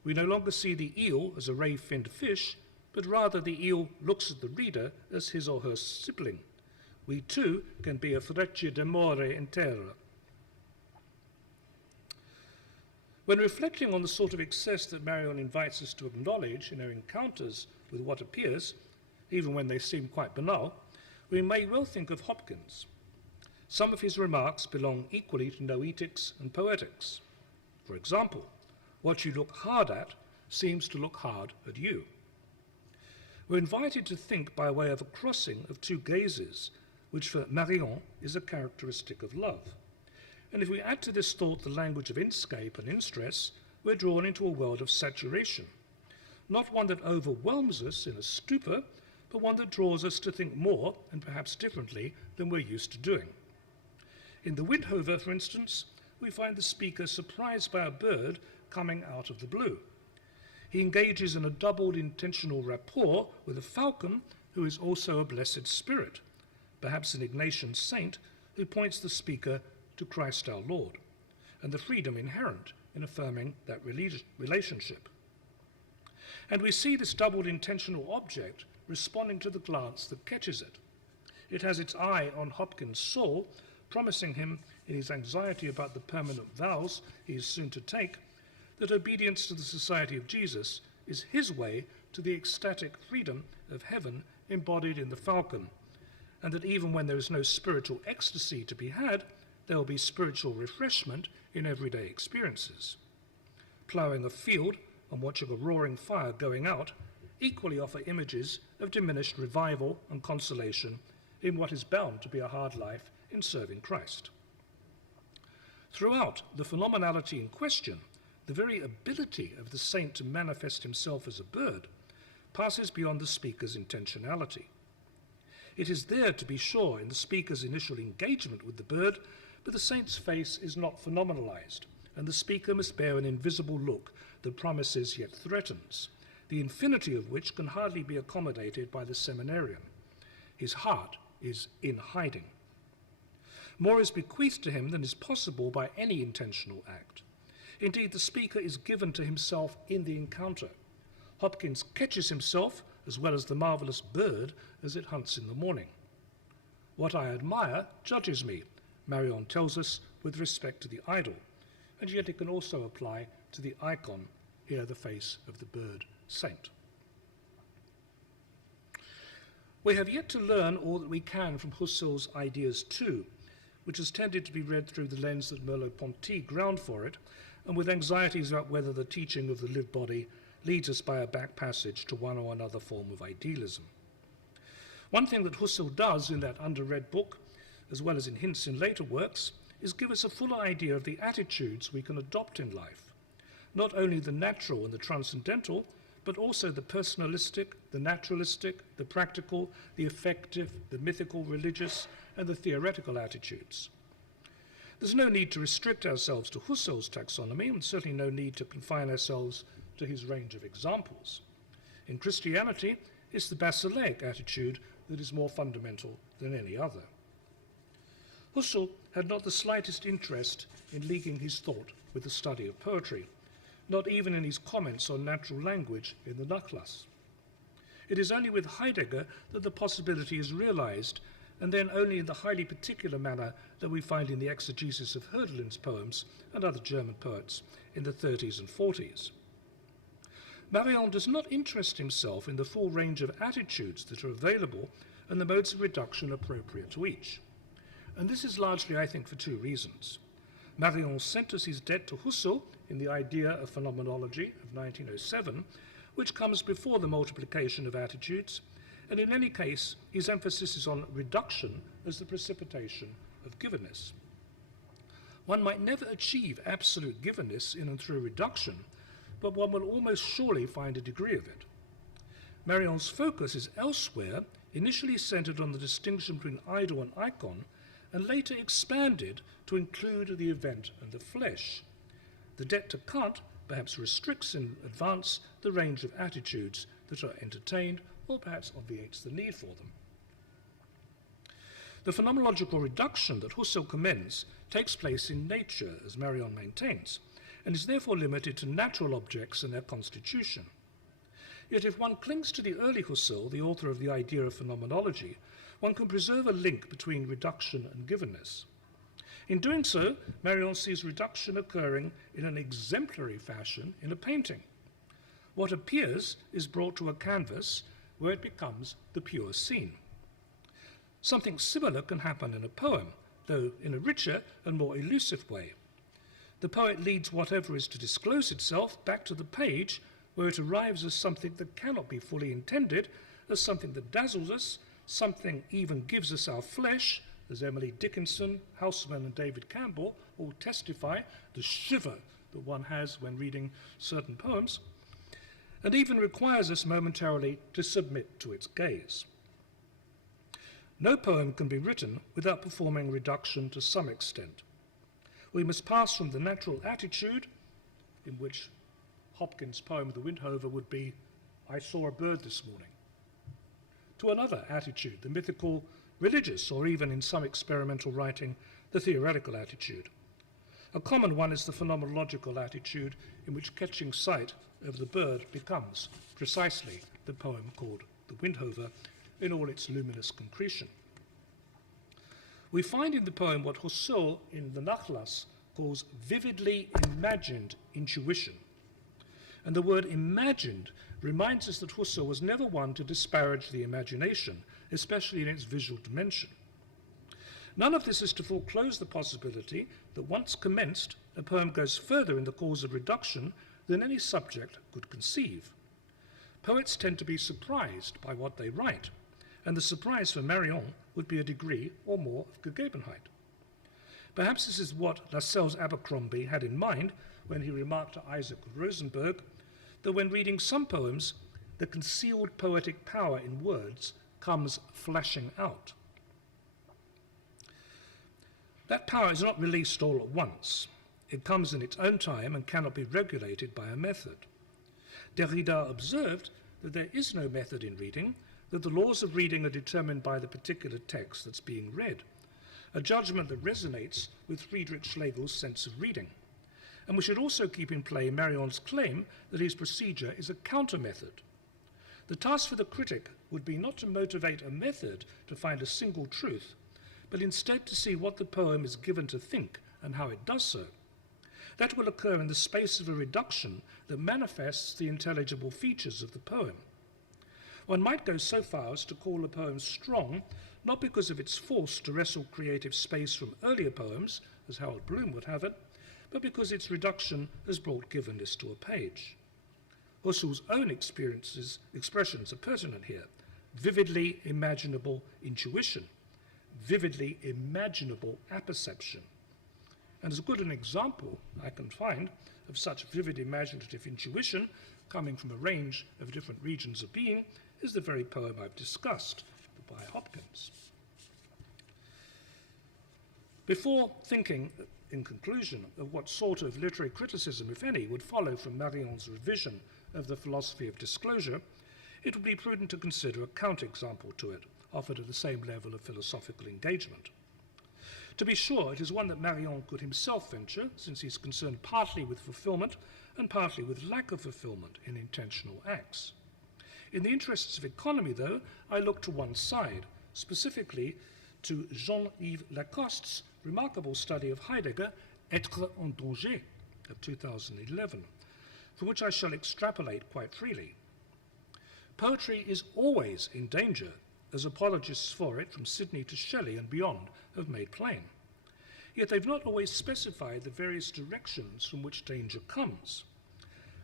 we no longer see the eel as a ray-finned fish, but rather the eel looks at the reader as his or her sibling. We too can be a freccia d'amore in terra. When reflecting on the sort of excess that Marion invites us to acknowledge in our encounters with what appears, even when they seem quite banal, we may well think of Hopkins. Some of his remarks belong equally to noetics and poetics. For example, what you look hard at seems to look hard at you. We're invited to think by way of a crossing of two gazes, which for Marion is a characteristic of love. And if we add to this thought the language of inscape and instress, we're drawn into a world of saturation, not one that overwhelms us in a stupor, but one that draws us to think more and perhaps differently than we're used to doing. In the Windhover, for instance, we find the speaker surprised by a bird coming out of the blue. He engages in a doubled intentional rapport with a falcon who is also a blessed spirit, perhaps an Ignatian saint who points the speaker to Christ our Lord, and the freedom inherent in affirming that relationship. And we see this doubled intentional object responding to the glance that catches it. It has its eye on Hopkins' soul, promising him, in his anxiety about the permanent vows he is soon to take, that obedience to the society of Jesus is his way to the ecstatic freedom of heaven embodied in the falcon, and that even when there is no spiritual ecstasy to be had, there will be spiritual refreshment in everyday experiences. Ploughing a field and watching a roaring fire going out equally offer images of diminished revival and consolation in what is bound to be a hard life in serving Christ. Throughout the phenomenality in question, the very ability of the saint to manifest himself as a bird passes beyond the speaker's intentionality. It is there, to be sure, in the speaker's initial engagement with the bird, but the saint's face is not phenomenalized, and the speaker must bear an invisible look that promises yet threatens, the infinity of which can hardly be accommodated by the seminarian. His heart is in hiding. More is bequeathed to him than is possible by any intentional act. Indeed, the speaker is given to himself in the encounter. Hopkins catches himself as well as the marvelous bird as it hunts in the morning. What I admire judges me, Marion tells us with respect to the idol, and yet it can also apply to the icon, here the face of the bird saint. We have yet to learn all that we can from Husserl's ideas too, which has tended to be read through the lens that Merleau-Ponty ground for it, and with anxieties about whether the teaching of the lived body leads us by a back passage to one or another form of idealism. One thing that Husserl does in that underread book, as well as in hints in later works, is give us a fuller idea of the attitudes we can adopt in life, not only the natural and the transcendental, but also the personalistic, the naturalistic, the practical, the affective, the mythical, religious, and the theoretical attitudes. There's no need to restrict ourselves to Husserl's taxonomy, and certainly no need to confine ourselves to his range of examples. In Christianity, it's the Basileic attitude that is more fundamental than any other. Husserl had not the slightest interest in linking his thought with the study of poetry, not even in his comments on natural language in the Nachlass. It is only with Heidegger that the possibility is realized, and then only in the highly particular manner that we find in the exegesis of Hölderlin's poems and other German poets in the 30s and 40s. Marion does not interest himself in the full range of attitudes that are available and the modes of reduction appropriate to each. And this is largely, I think, for two reasons. Marion centers his debt to Husserl in the idea of phenomenology of 1907, which comes before the multiplication of attitudes, and in any case, his emphasis is on reduction as the precipitation of givenness. One might never achieve absolute givenness in and through reduction, but one will almost surely find a degree of it. Marion's focus is elsewhere, initially centered on the distinction between idol and icon, and later expanded to include the event and the flesh. The debt to Kant perhaps restricts in advance the range of attitudes that are entertained, or perhaps obviates the need for them. The phenomenological reduction that Husserl commends takes place in nature, as Marion maintains, and is therefore limited to natural objects and their constitution. Yet if one clings to the early Husserl, the author of the idea of phenomenology, one can preserve a link between reduction and givenness. In doing so, Marion sees reduction occurring in an exemplary fashion in a painting. What appears is brought to a canvas where it becomes the pure scene. Something similar can happen in a poem, though in a richer and more elusive way. The poet leads whatever is to disclose itself back to the page, where it arrives as something that cannot be fully intended, as something that dazzles us, something even gives us our flesh, as Emily Dickinson, Haussmann, and David Campbell all testify, the shiver that one has when reading certain poems, and even requires us momentarily to submit to its gaze. No poem can be written without performing reduction to some extent. We must pass from the natural attitude, in which Hopkins' poem, The Windhover, would be, I saw a bird this morning, to another attitude, the mythical, religious, or even in some experimental writing, the theoretical attitude. A common one is the phenomenological attitude in which catching sight of the bird becomes precisely the poem called The Windhover in all its luminous concretion. We find in the poem what Rousseau in the Nachlass calls vividly imagined intuition. And the word imagined reminds us that Rousseau was never one to disparage the imagination, especially in its visual dimension. None of this is to foreclose the possibility that once commenced, a poem goes further in the cause of reduction than any subject could conceive. Poets tend to be surprised by what they write, and the surprise for Marion would be a degree or more of Gegebenheit. Perhaps this is what Lascelles Abercrombie had in mind when he remarked to Isaac Rosenberg that when reading some poems, the concealed poetic power in words comes flashing out. That power is not released all at once. It comes in its own time and cannot be regulated by a method. Derrida observed that there is no method in reading, that the laws of reading are determined by the particular text that's being read, a judgment that resonates with Friedrich Schlegel's sense of reading. And we should also keep in play Marion's claim that his procedure is a counter-method. The task for the critic would be not to motivate a method to find a single truth, but instead to see what the poem is given to think and how it does so. That will occur in the space of a reduction that manifests the intelligible features of the poem. One might go so far as to call a poem strong, not because of its force to wrestle creative space from earlier poems, as Harold Bloom would have it, but because its reduction has brought givenness to a page. Husserl's own expressions are pertinent here. Vividly imaginable intuition, vividly imaginable apperception. And as good an example I can find of such vivid imaginative intuition coming from a range of different regions of being is the very poem I've discussed by Hopkins. Before thinking, in conclusion, of what sort of literary criticism, if any, would follow from Marion's revision of the philosophy of disclosure, it would be prudent to consider a counterexample to it, offered at the same level of philosophical engagement. To be sure, it is one that Marion could himself venture, since he is concerned partly with fulfillment and partly with lack of fulfillment in intentional acts. In the interests of economy, though, I look to one side, specifically to Jean-Yves Lacoste's remarkable study of Heidegger, Être en danger, of 2011, from which I shall extrapolate quite freely. Poetry is always in danger, as apologists for it from Sydney to Shelley and beyond have made plain. Yet they've not always specified the various directions from which danger comes.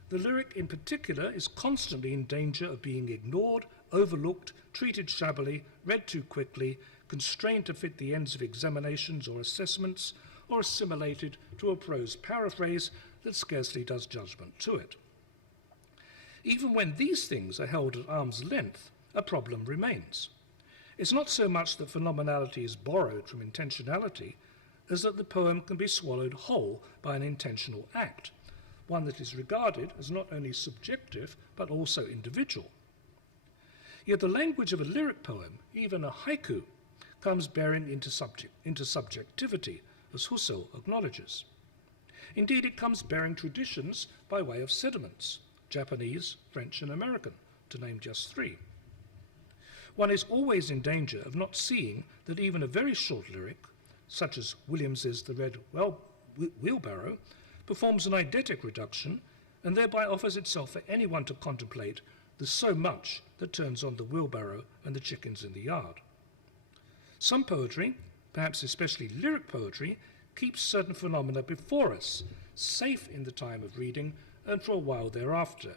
The lyric in particular is constantly in danger of being ignored, overlooked, treated shabbily, read too quickly, constrained to fit the ends of examinations or assessments, or assimilated to a prose paraphrase that scarcely does judgment to it. Even when these things are held at arm's length, a problem remains. It's not so much that phenomenality is borrowed from intentionality, as that the poem can be swallowed whole by an intentional act, one that is regarded as not only subjective but also individual. Yet the language of a lyric poem, even a haiku, comes bearing into subjectivity, as Husserl acknowledges. Indeed, it comes bearing traditions by way of sediments, Japanese, French, and American, to name just three. One is always in danger of not seeing that even a very short lyric, such as Williams's The Red Wheelbarrow, performs an eidetic reduction and thereby offers itself for anyone to contemplate the so much that turns on the wheelbarrow and the chickens in the yard. Some poetry, perhaps especially lyric poetry, keeps certain phenomena before us, safe in the time of reading and for a while thereafter,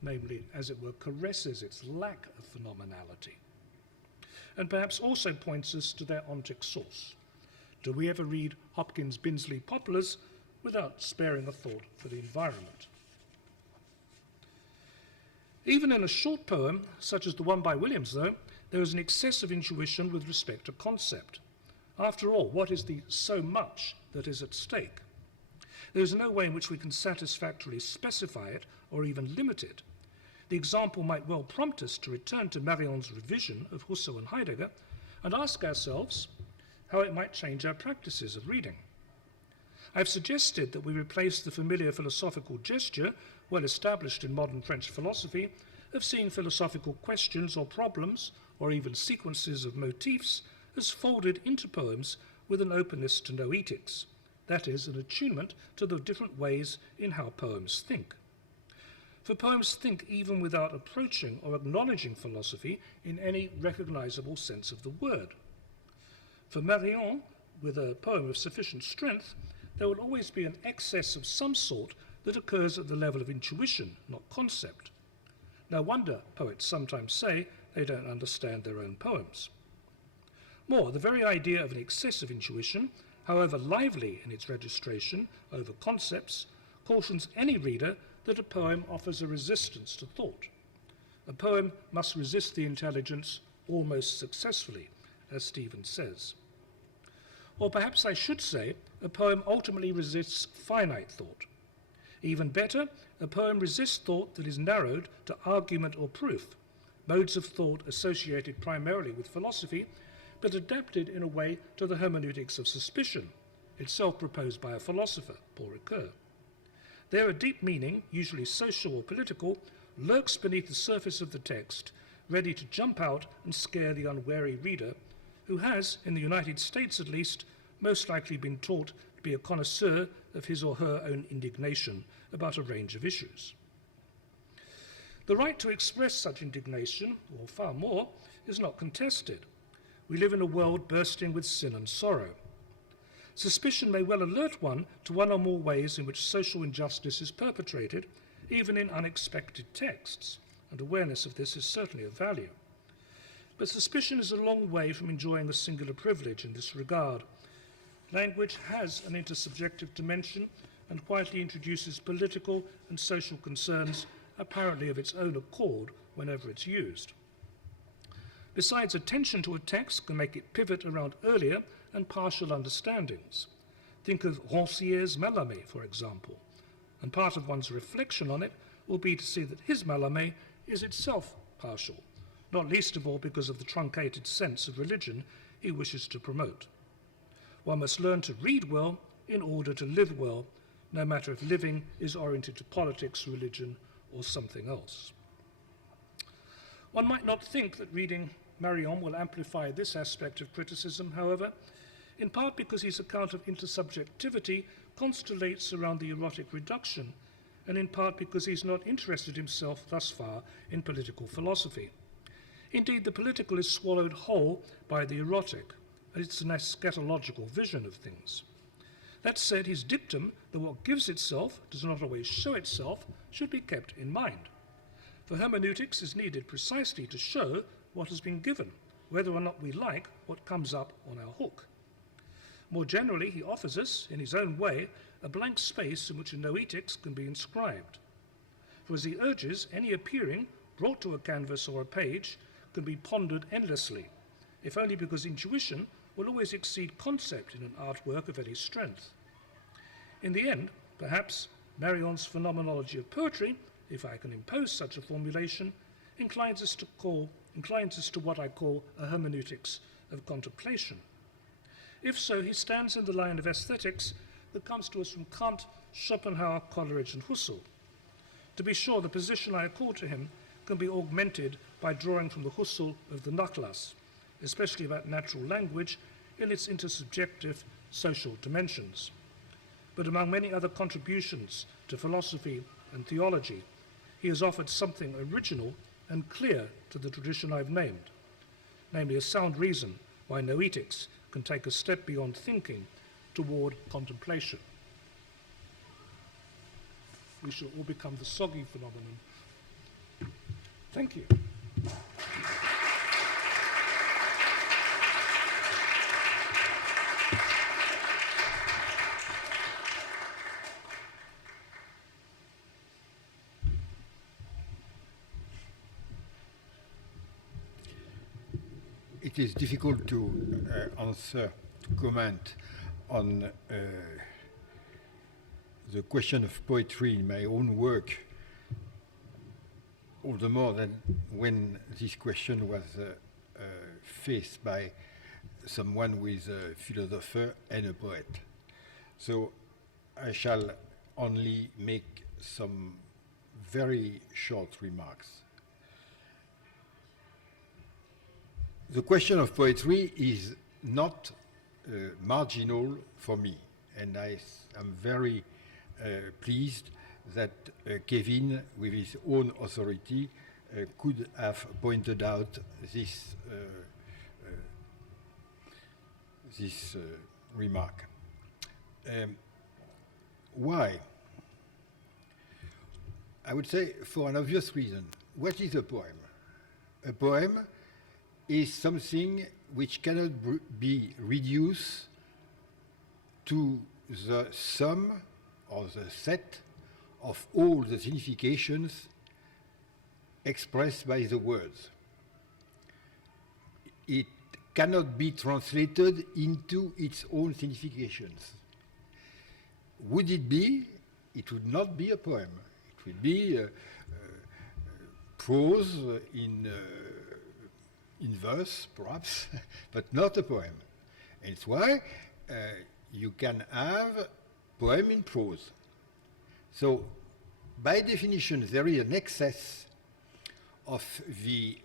namely, as it were, caresses its lack of phenomenality, and perhaps also points us to their ontic source. Do we ever read Hopkins' Binsley Poplars without sparing a thought for the environment? Even in a short poem, such as the one by Williams, though, there is an excess of intuition with respect to concept. After all, what is the so much that is at stake? There is no way in which we can satisfactorily specify it or even limit it. The example might well prompt us to return to Marion's revision of Husserl and Heidegger and ask ourselves how it might change our practices of reading. I've suggested that we replace the familiar philosophical gesture, well established in modern French philosophy, of seeing philosophical questions or problems, or even sequences of motifs, as folded into poems with an openness to noetics, that is, an attunement to the different ways in how poems think. For poems think even without approaching or acknowledging philosophy in any recognizable sense of the word. For Marion, with a poem of sufficient strength, there will always be an excess of some sort that occurs at the level of intuition, not concept. No wonder poets sometimes say they don't understand their own poems. More, the very idea of an excess of intuition, however lively in its registration over concepts, cautions any reader that a poem offers a resistance to thought. A poem must resist the intelligence almost successfully, as Stevens says. Or perhaps I should say, a poem ultimately resists finite thought. Even better, a poem resists thought that is narrowed to argument or proof, modes of thought associated primarily with philosophy, but adapted in a way to the hermeneutics of suspicion, itself proposed by a philosopher, Paul Ricoeur. There a deep meaning, usually social or political, lurks beneath the surface of the text, ready to jump out and scare the unwary reader, who has, in the United States at least, most likely been taught to be a connoisseur of his or her own indignation about a range of issues. The right to express such indignation, or far more, is not contested. We live in a world bursting with sin and sorrow. Suspicion may well alert one to one or more ways in which social injustice is perpetrated, even in unexpected texts, and awareness of this is certainly of value. But suspicion is a long way from enjoying a singular privilege in this regard. Language has an intersubjective dimension and quietly introduces political and social concerns apparently of its own accord whenever it's used. Besides, attention to a text can make it pivot around earlier and partial understandings. Think of Rancière's Mallarmé, for example, and part of one's reflection on it will be to see that his Mallarmé is itself partial, not least of all because of the truncated sense of religion he wishes to promote. One must learn to read well in order to live well, no matter if living is oriented to politics, religion, or something else. One might not think that reading Marion will amplify this aspect of criticism, however, in part because his account of intersubjectivity constellates around the erotic reduction, and in part because he's not interested himself thus far in political philosophy. Indeed, the political is swallowed whole by the erotic, and it's an eschatological vision of things. That said, his dictum that what gives itself does not always show itself should be kept in mind. For hermeneutics is needed precisely to show what has been given, whether or not we like what comes up on our hook. More generally, he offers us, in his own way, a blank space in which a noetics can be inscribed. For as he urges, any appearing, brought to a canvas or a page, can be pondered endlessly, if only because intuition will always exceed concept in an artwork of any strength. In the end, perhaps, Marion's Phenomenality of poetry, if I can impose such a formulation, inclines us to what I call a hermeneutics of contemplation. If so, he stands in the line of aesthetics that comes to us from Kant, Schopenhauer, Coleridge, and Husserl. To be sure, the position I accord to him can be augmented by drawing from the Husserl of the Nachlass, especially about natural language in its intersubjective social dimensions. But among many other contributions to philosophy and theology, he has offered something original and clear to the tradition I've named, namely a sound reason why noetics can take a step beyond thinking toward contemplation. We shall all become the soggy phenomenon. Thank you. It is difficult to comment on the question of poetry in my own work, all the more than when this question was faced by someone who is a philosopher and a poet. So I shall only make some very short remarks. The question of poetry is not marginal for me, and am very pleased that Kevin, with his own authority, could have pointed out this remark. Why? I would say for an obvious reason. What is a poem? A poem is something which cannot be reduced to the sum or the set of all the significations expressed by the words. It cannot be translated into its own significations. Would it be? It would not be a poem. It would be prose in verse, perhaps, but not a poem. And it's why you can have poem in prose. So, by definition, there is an excess of the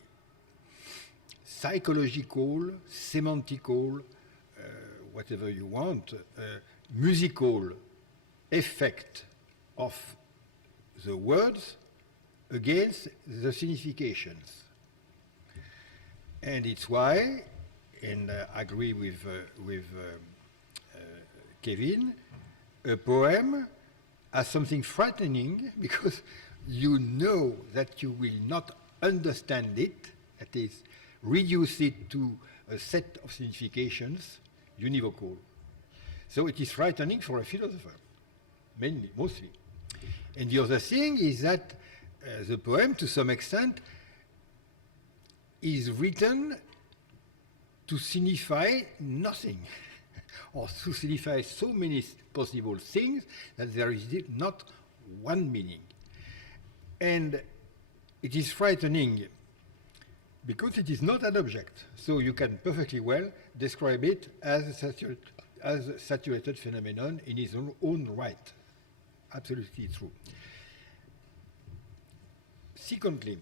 psychological, semantical, whatever you want, musical effect of the words against the significations. And it's why, and I agree with Kevin, a poem has something frightening because you know that you will not understand it, that is, reduce it to a set of significations, univocal. So it is frightening for a philosopher, mainly, mostly. And the other thing is that the poem, to some extent, is written to signify nothing, or to signify so many possible things that there is not one meaning. And it is frightening because it is not an object. So you can perfectly well describe it as a saturated phenomenon in its own right. Absolutely true. Secondly,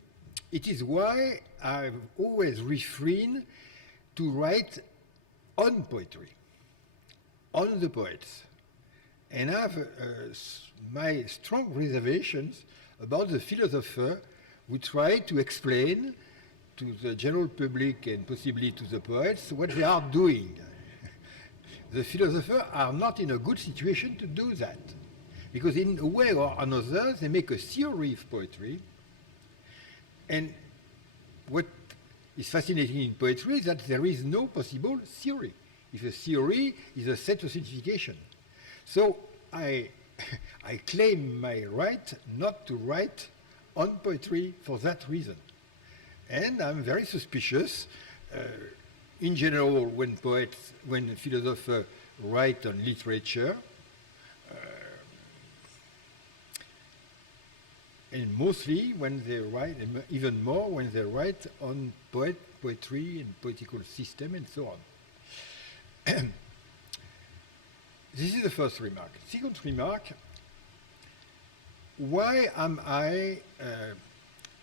it is why I've always refrained to write on poetry, on the poets, and have my strong reservations about the philosopher who try to explain to the general public and possibly to the poets what they are doing. The philosophers are not in a good situation to do that, because in a way or another they make a theory of poetry, and what is fascinating in poetry is that there is no possible theory. If a theory is a set of signification. So I claim my right not to write on poetry for that reason. And I'm very suspicious, in general, when philosophers write on literature, and mostly when they write, and even more when they write on poetry and poetical system and so on. This is the first remark. Second remark, why am I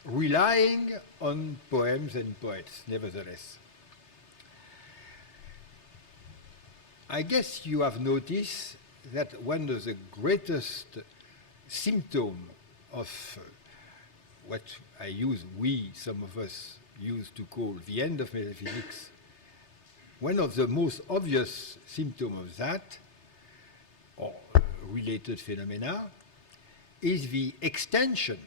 relying on poems and poets, nevertheless? I guess you have noticed that one of the greatest symptoms of what some of us use to call the end of metaphysics, one of the most obvious symptoms of that, or related phenomena, is the extension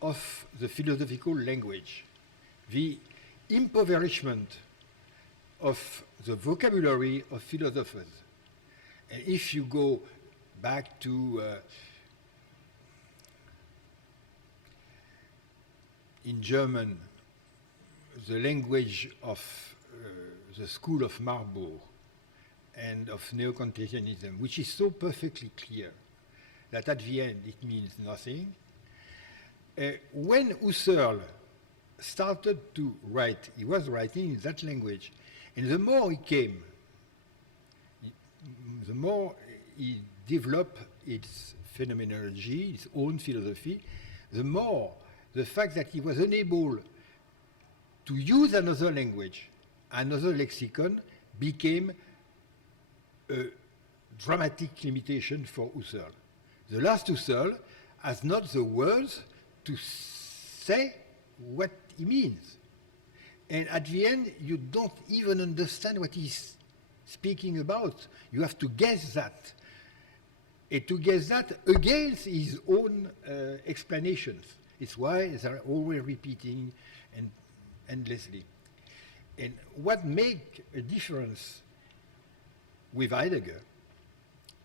of the philosophical language, the impoverishment of the vocabulary of philosophers. And if you go back to in German, the language of the school of Marburg and of Neo-Kantianism, which is so perfectly clear that at the end it means nothing. When Husserl started to write, he was writing in that language, and the more he came, the more he developed its phenomenology, its own philosophy, the more the fact that he was unable to use another language, another lexicon, became a dramatic limitation for Husserl. The last Husserl has not the words to say what he means. And at the end, you don't even understand what he's speaking about. You have to guess that. And to guess that against his own explanations. It's why they're always repeating and endlessly. And what makes a difference with Heidegger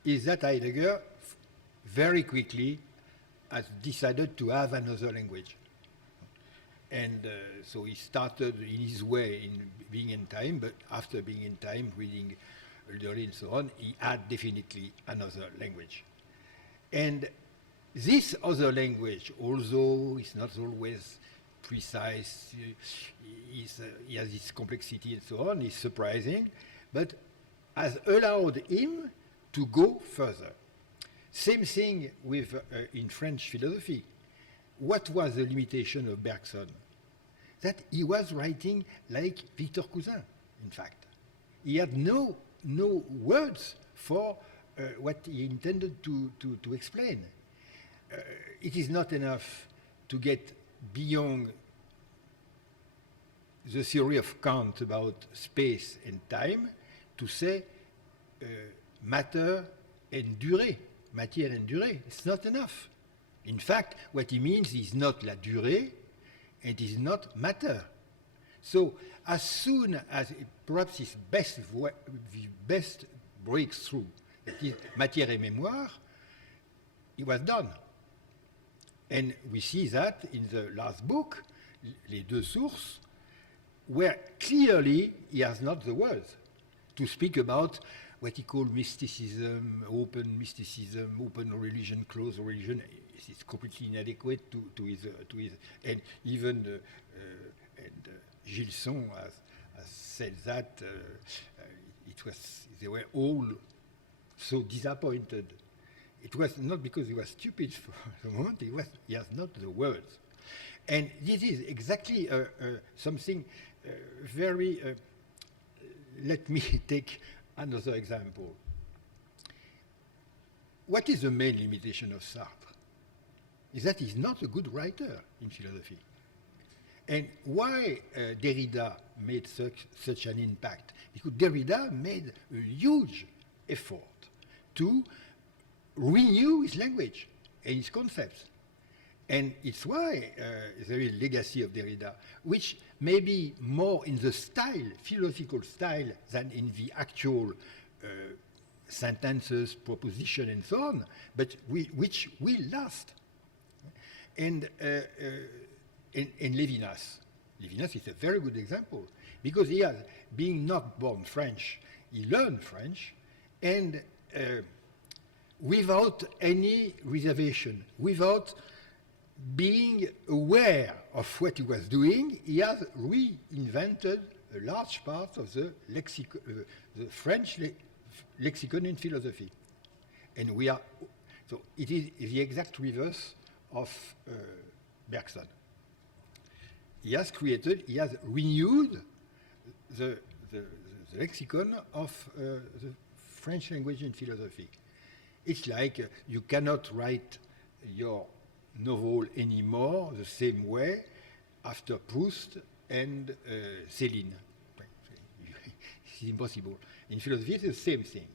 is that Heidegger very quickly has decided to have another language. And so he started in his way in being in time, but after being in time, reading Hölderlin and so on, he had definitely another language. And this other language, although it's not always precise, he has its complexity and so on, is surprising, but has allowed him to go further. Same thing with in French philosophy. What was the limitation of Bergson? That he was writing like Victor Cousin, in fact. He had no words for what he intended to explain. It is not enough to get beyond the theory of Kant about space and time to say matter and durée, matière and durée. It's not enough. In fact, what he means is not la durée, and is not matter. So, as soon as perhaps his best breakthrough, that is matière et mémoire, he was done. And we see that in the last book, Les Deux Sources, where clearly he has not the words to speak about what he called mysticism, open religion, closed religion. It's completely inadequate to his and even Gilson has said that they were all so disappointed. It was not because he was stupid for the moment, he has not the words. And this is exactly something very, let me take another example. What is the main limitation of Sartre? Is that he's not a good writer in philosophy. And why Derrida made such an impact? Because Derrida made a huge effort to renew his language and his concepts. And it's why there is a legacy of Derrida, which may be more in the style, philosophical style, than in the actual sentences, proposition, and so on, but which will last. And Levinas. Levinas is a very good example, because he has, being not born French, he learned French, and without any reservation, without being aware of what he was doing, he has reinvented a large part of the French lexicon in philosophy. And so it is the exact reverse of Bergson. He has renewed the lexicon of the French language in philosophy. It's like you cannot write your novel anymore the same way after Proust and Céline. It's impossible. In philosophy, it's the same thing.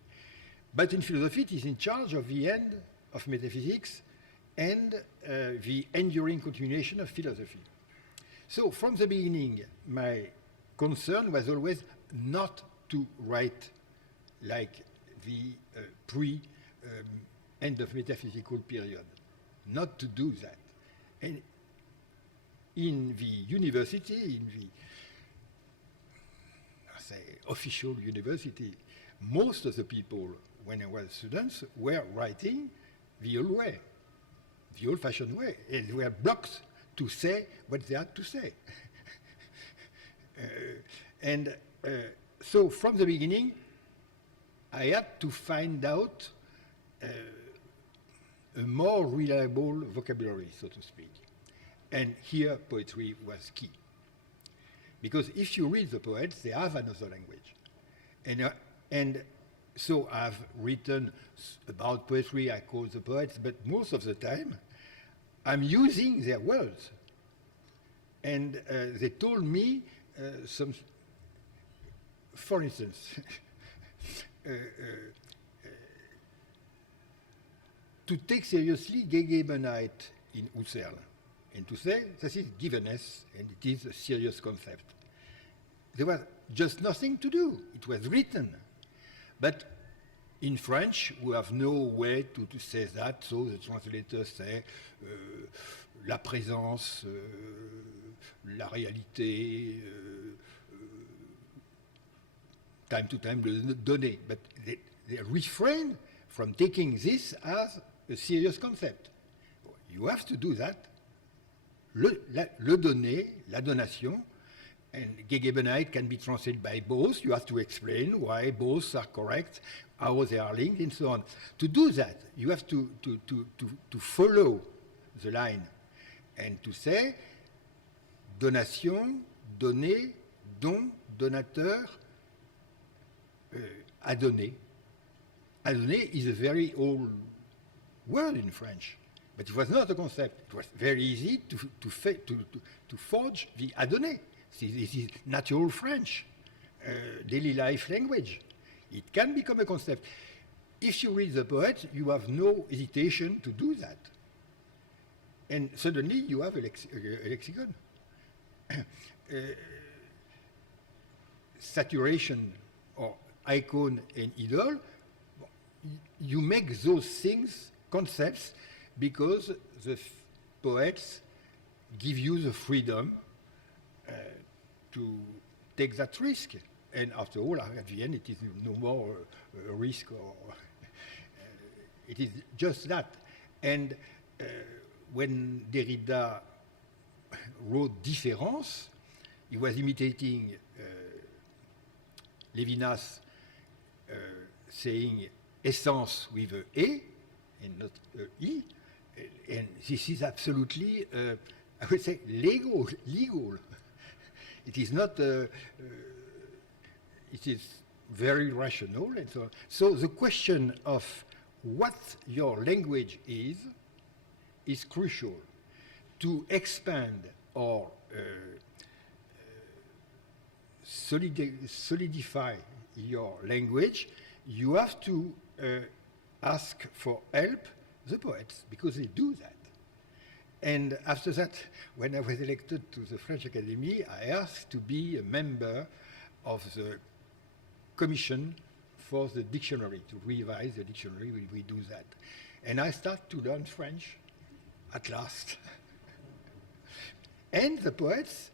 But in philosophy, it is in charge of the end of metaphysics and the enduring continuation of philosophy. So from the beginning, my concern was always not to write like the end of metaphysical period, not to do that. And in the university, in the official university, most of the people, when I was students, were writing the old way, the old-fashioned way, and they were blocked to say what they had to say. So from the beginning, I had to find out a more reliable vocabulary, so to speak. And here poetry was key. Because if you read the poets, they have another language. And so I've written about poetry, I quote the poets, but most of the time I'm using their words. And they told me for instance, to take seriously Gegebenheit in Husserl, and to say this is givenness and it is a serious concept. There was just nothing to do. It was written. But in French, we have no way to say that, so the translators say la présence, la réalité, time to time, le donner. But they refrain from taking this as a serious concept. You have to do that. Le donner, la donation, and Gegebenheit can be translated by both. You have to explain why both are correct, how they are linked, and so on. To do that, you have to follow the line and to say donation, donner, don, donateur, à donner. À donner is a very old word in French, but it was not a concept. It was very easy to forge the à donner. This is natural French, daily life language. It can become a concept. If you read the poet, you have no hesitation to do that. And suddenly you have a lexicon. Saturation or icon and idol, you make those things concepts because the poets give you the freedom to take that risk. And after all, at the end, it is no more a risk, or it is just that. And when Derrida wrote Différence, he was imitating Lévinas saying essence with a E and not a I. And this is absolutely, I would say, legal. It is not, it is very rational and so on. So the question of what your language is crucial. To expand or solidify your language, you have to ask for help the poets, because they do that. And after that, when I was elected to the French Academy, I asked to be a member of the commission for the dictionary, to revise the dictionary. We do that. And I start to learn French at last. And the poets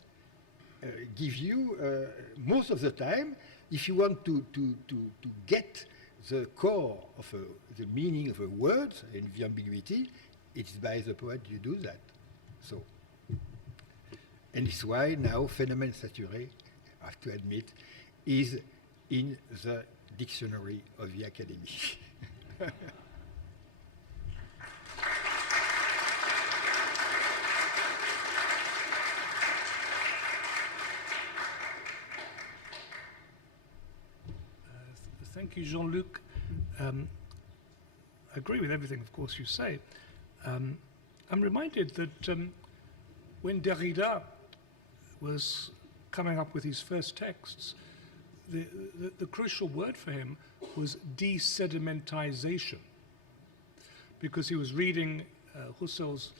give you, most of the time, if you want to get the core of the meaning of a word and the ambiguity, it's by the poet you do that. So, and it's why now phénomène saturé, I have to admit, is in the dictionary of the Academy. Thank you, Jean-Luc. I agree with everything, of course, you say. I'm reminded that when Derrida was coming up with his first texts, the crucial word for him was desedimentization, because he was reading Husserl's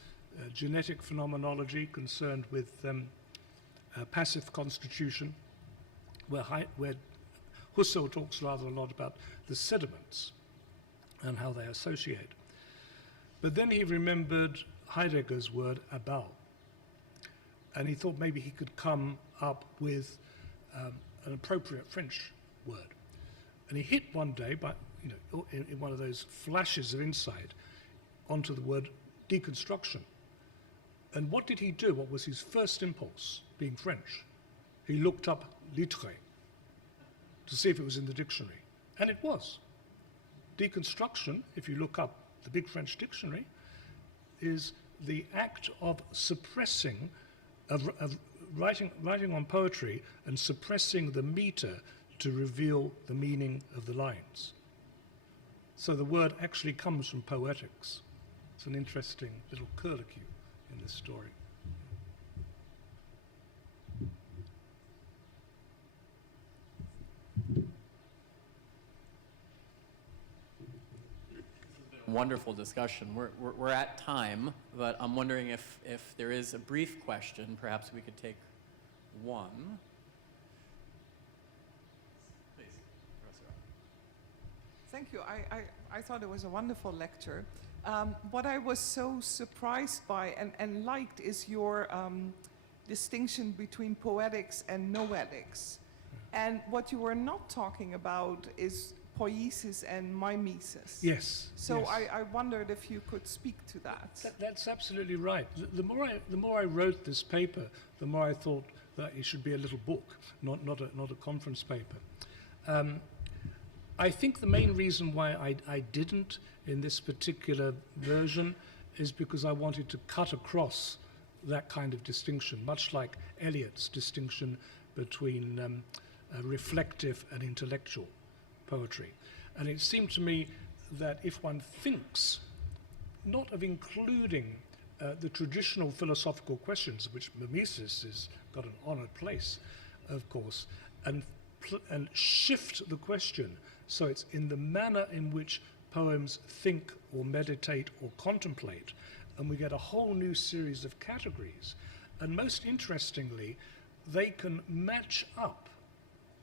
genetic phenomenology concerned with passive constitution, where Husserl talks rather a lot about the sediments and how they associate. But then he remembered Heidegger's word Abau, and he thought maybe he could come up with an appropriate French word. And he hit one day, in one of those flashes of insight, onto the word deconstruction. And what did he do? What was his first impulse, being French? He looked up litre to see if it was in the dictionary. And it was. deconstruction, if you look up the Big French Dictionary, is the act of suppressing, of writing on poetry and suppressing the meter to reveal the meaning of the lines. So the word actually comes from poetics. It's an interesting little curlicue in this story. Wonderful discussion. We're at time, but I'm wondering if there is a brief question, perhaps we could take one. Please, Professor. Thank you. I thought it was a wonderful lecture. What I was so surprised by and liked is your distinction between poetics and noetics. And what you were not talking about is poiesis and mimesis. Yes. So yes. I wondered if you could speak to that. That's absolutely right. The more I wrote this paper, the more I thought that it should be a little book, not a conference paper. I think the main reason why I didn't in this particular version is because I wanted to cut across that kind of distinction, much like Eliot's distinction between reflective and intellectual poetry. And it seemed to me that if one thinks not of including the traditional philosophical questions, which mimesis has got an honored place, of course, and shift the question so it's in the manner in which poems think or meditate or contemplate, and we get a whole new series of categories. And most interestingly, they can match up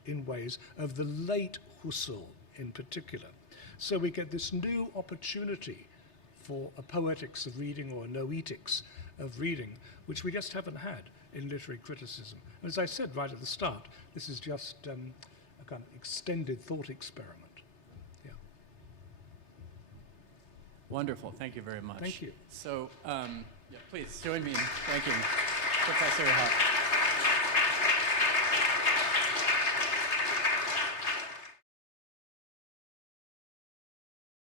in ways of the late Husserl in particular. So we get this new opportunity for a poetics of reading or a noetics of reading, which we just haven't had in literary criticism. And as I said right at the start, this is just a kind of extended thought experiment. Yeah. Wonderful. Thank you very much. Thank you. So, yeah, please join me in thanking Professor Hutt.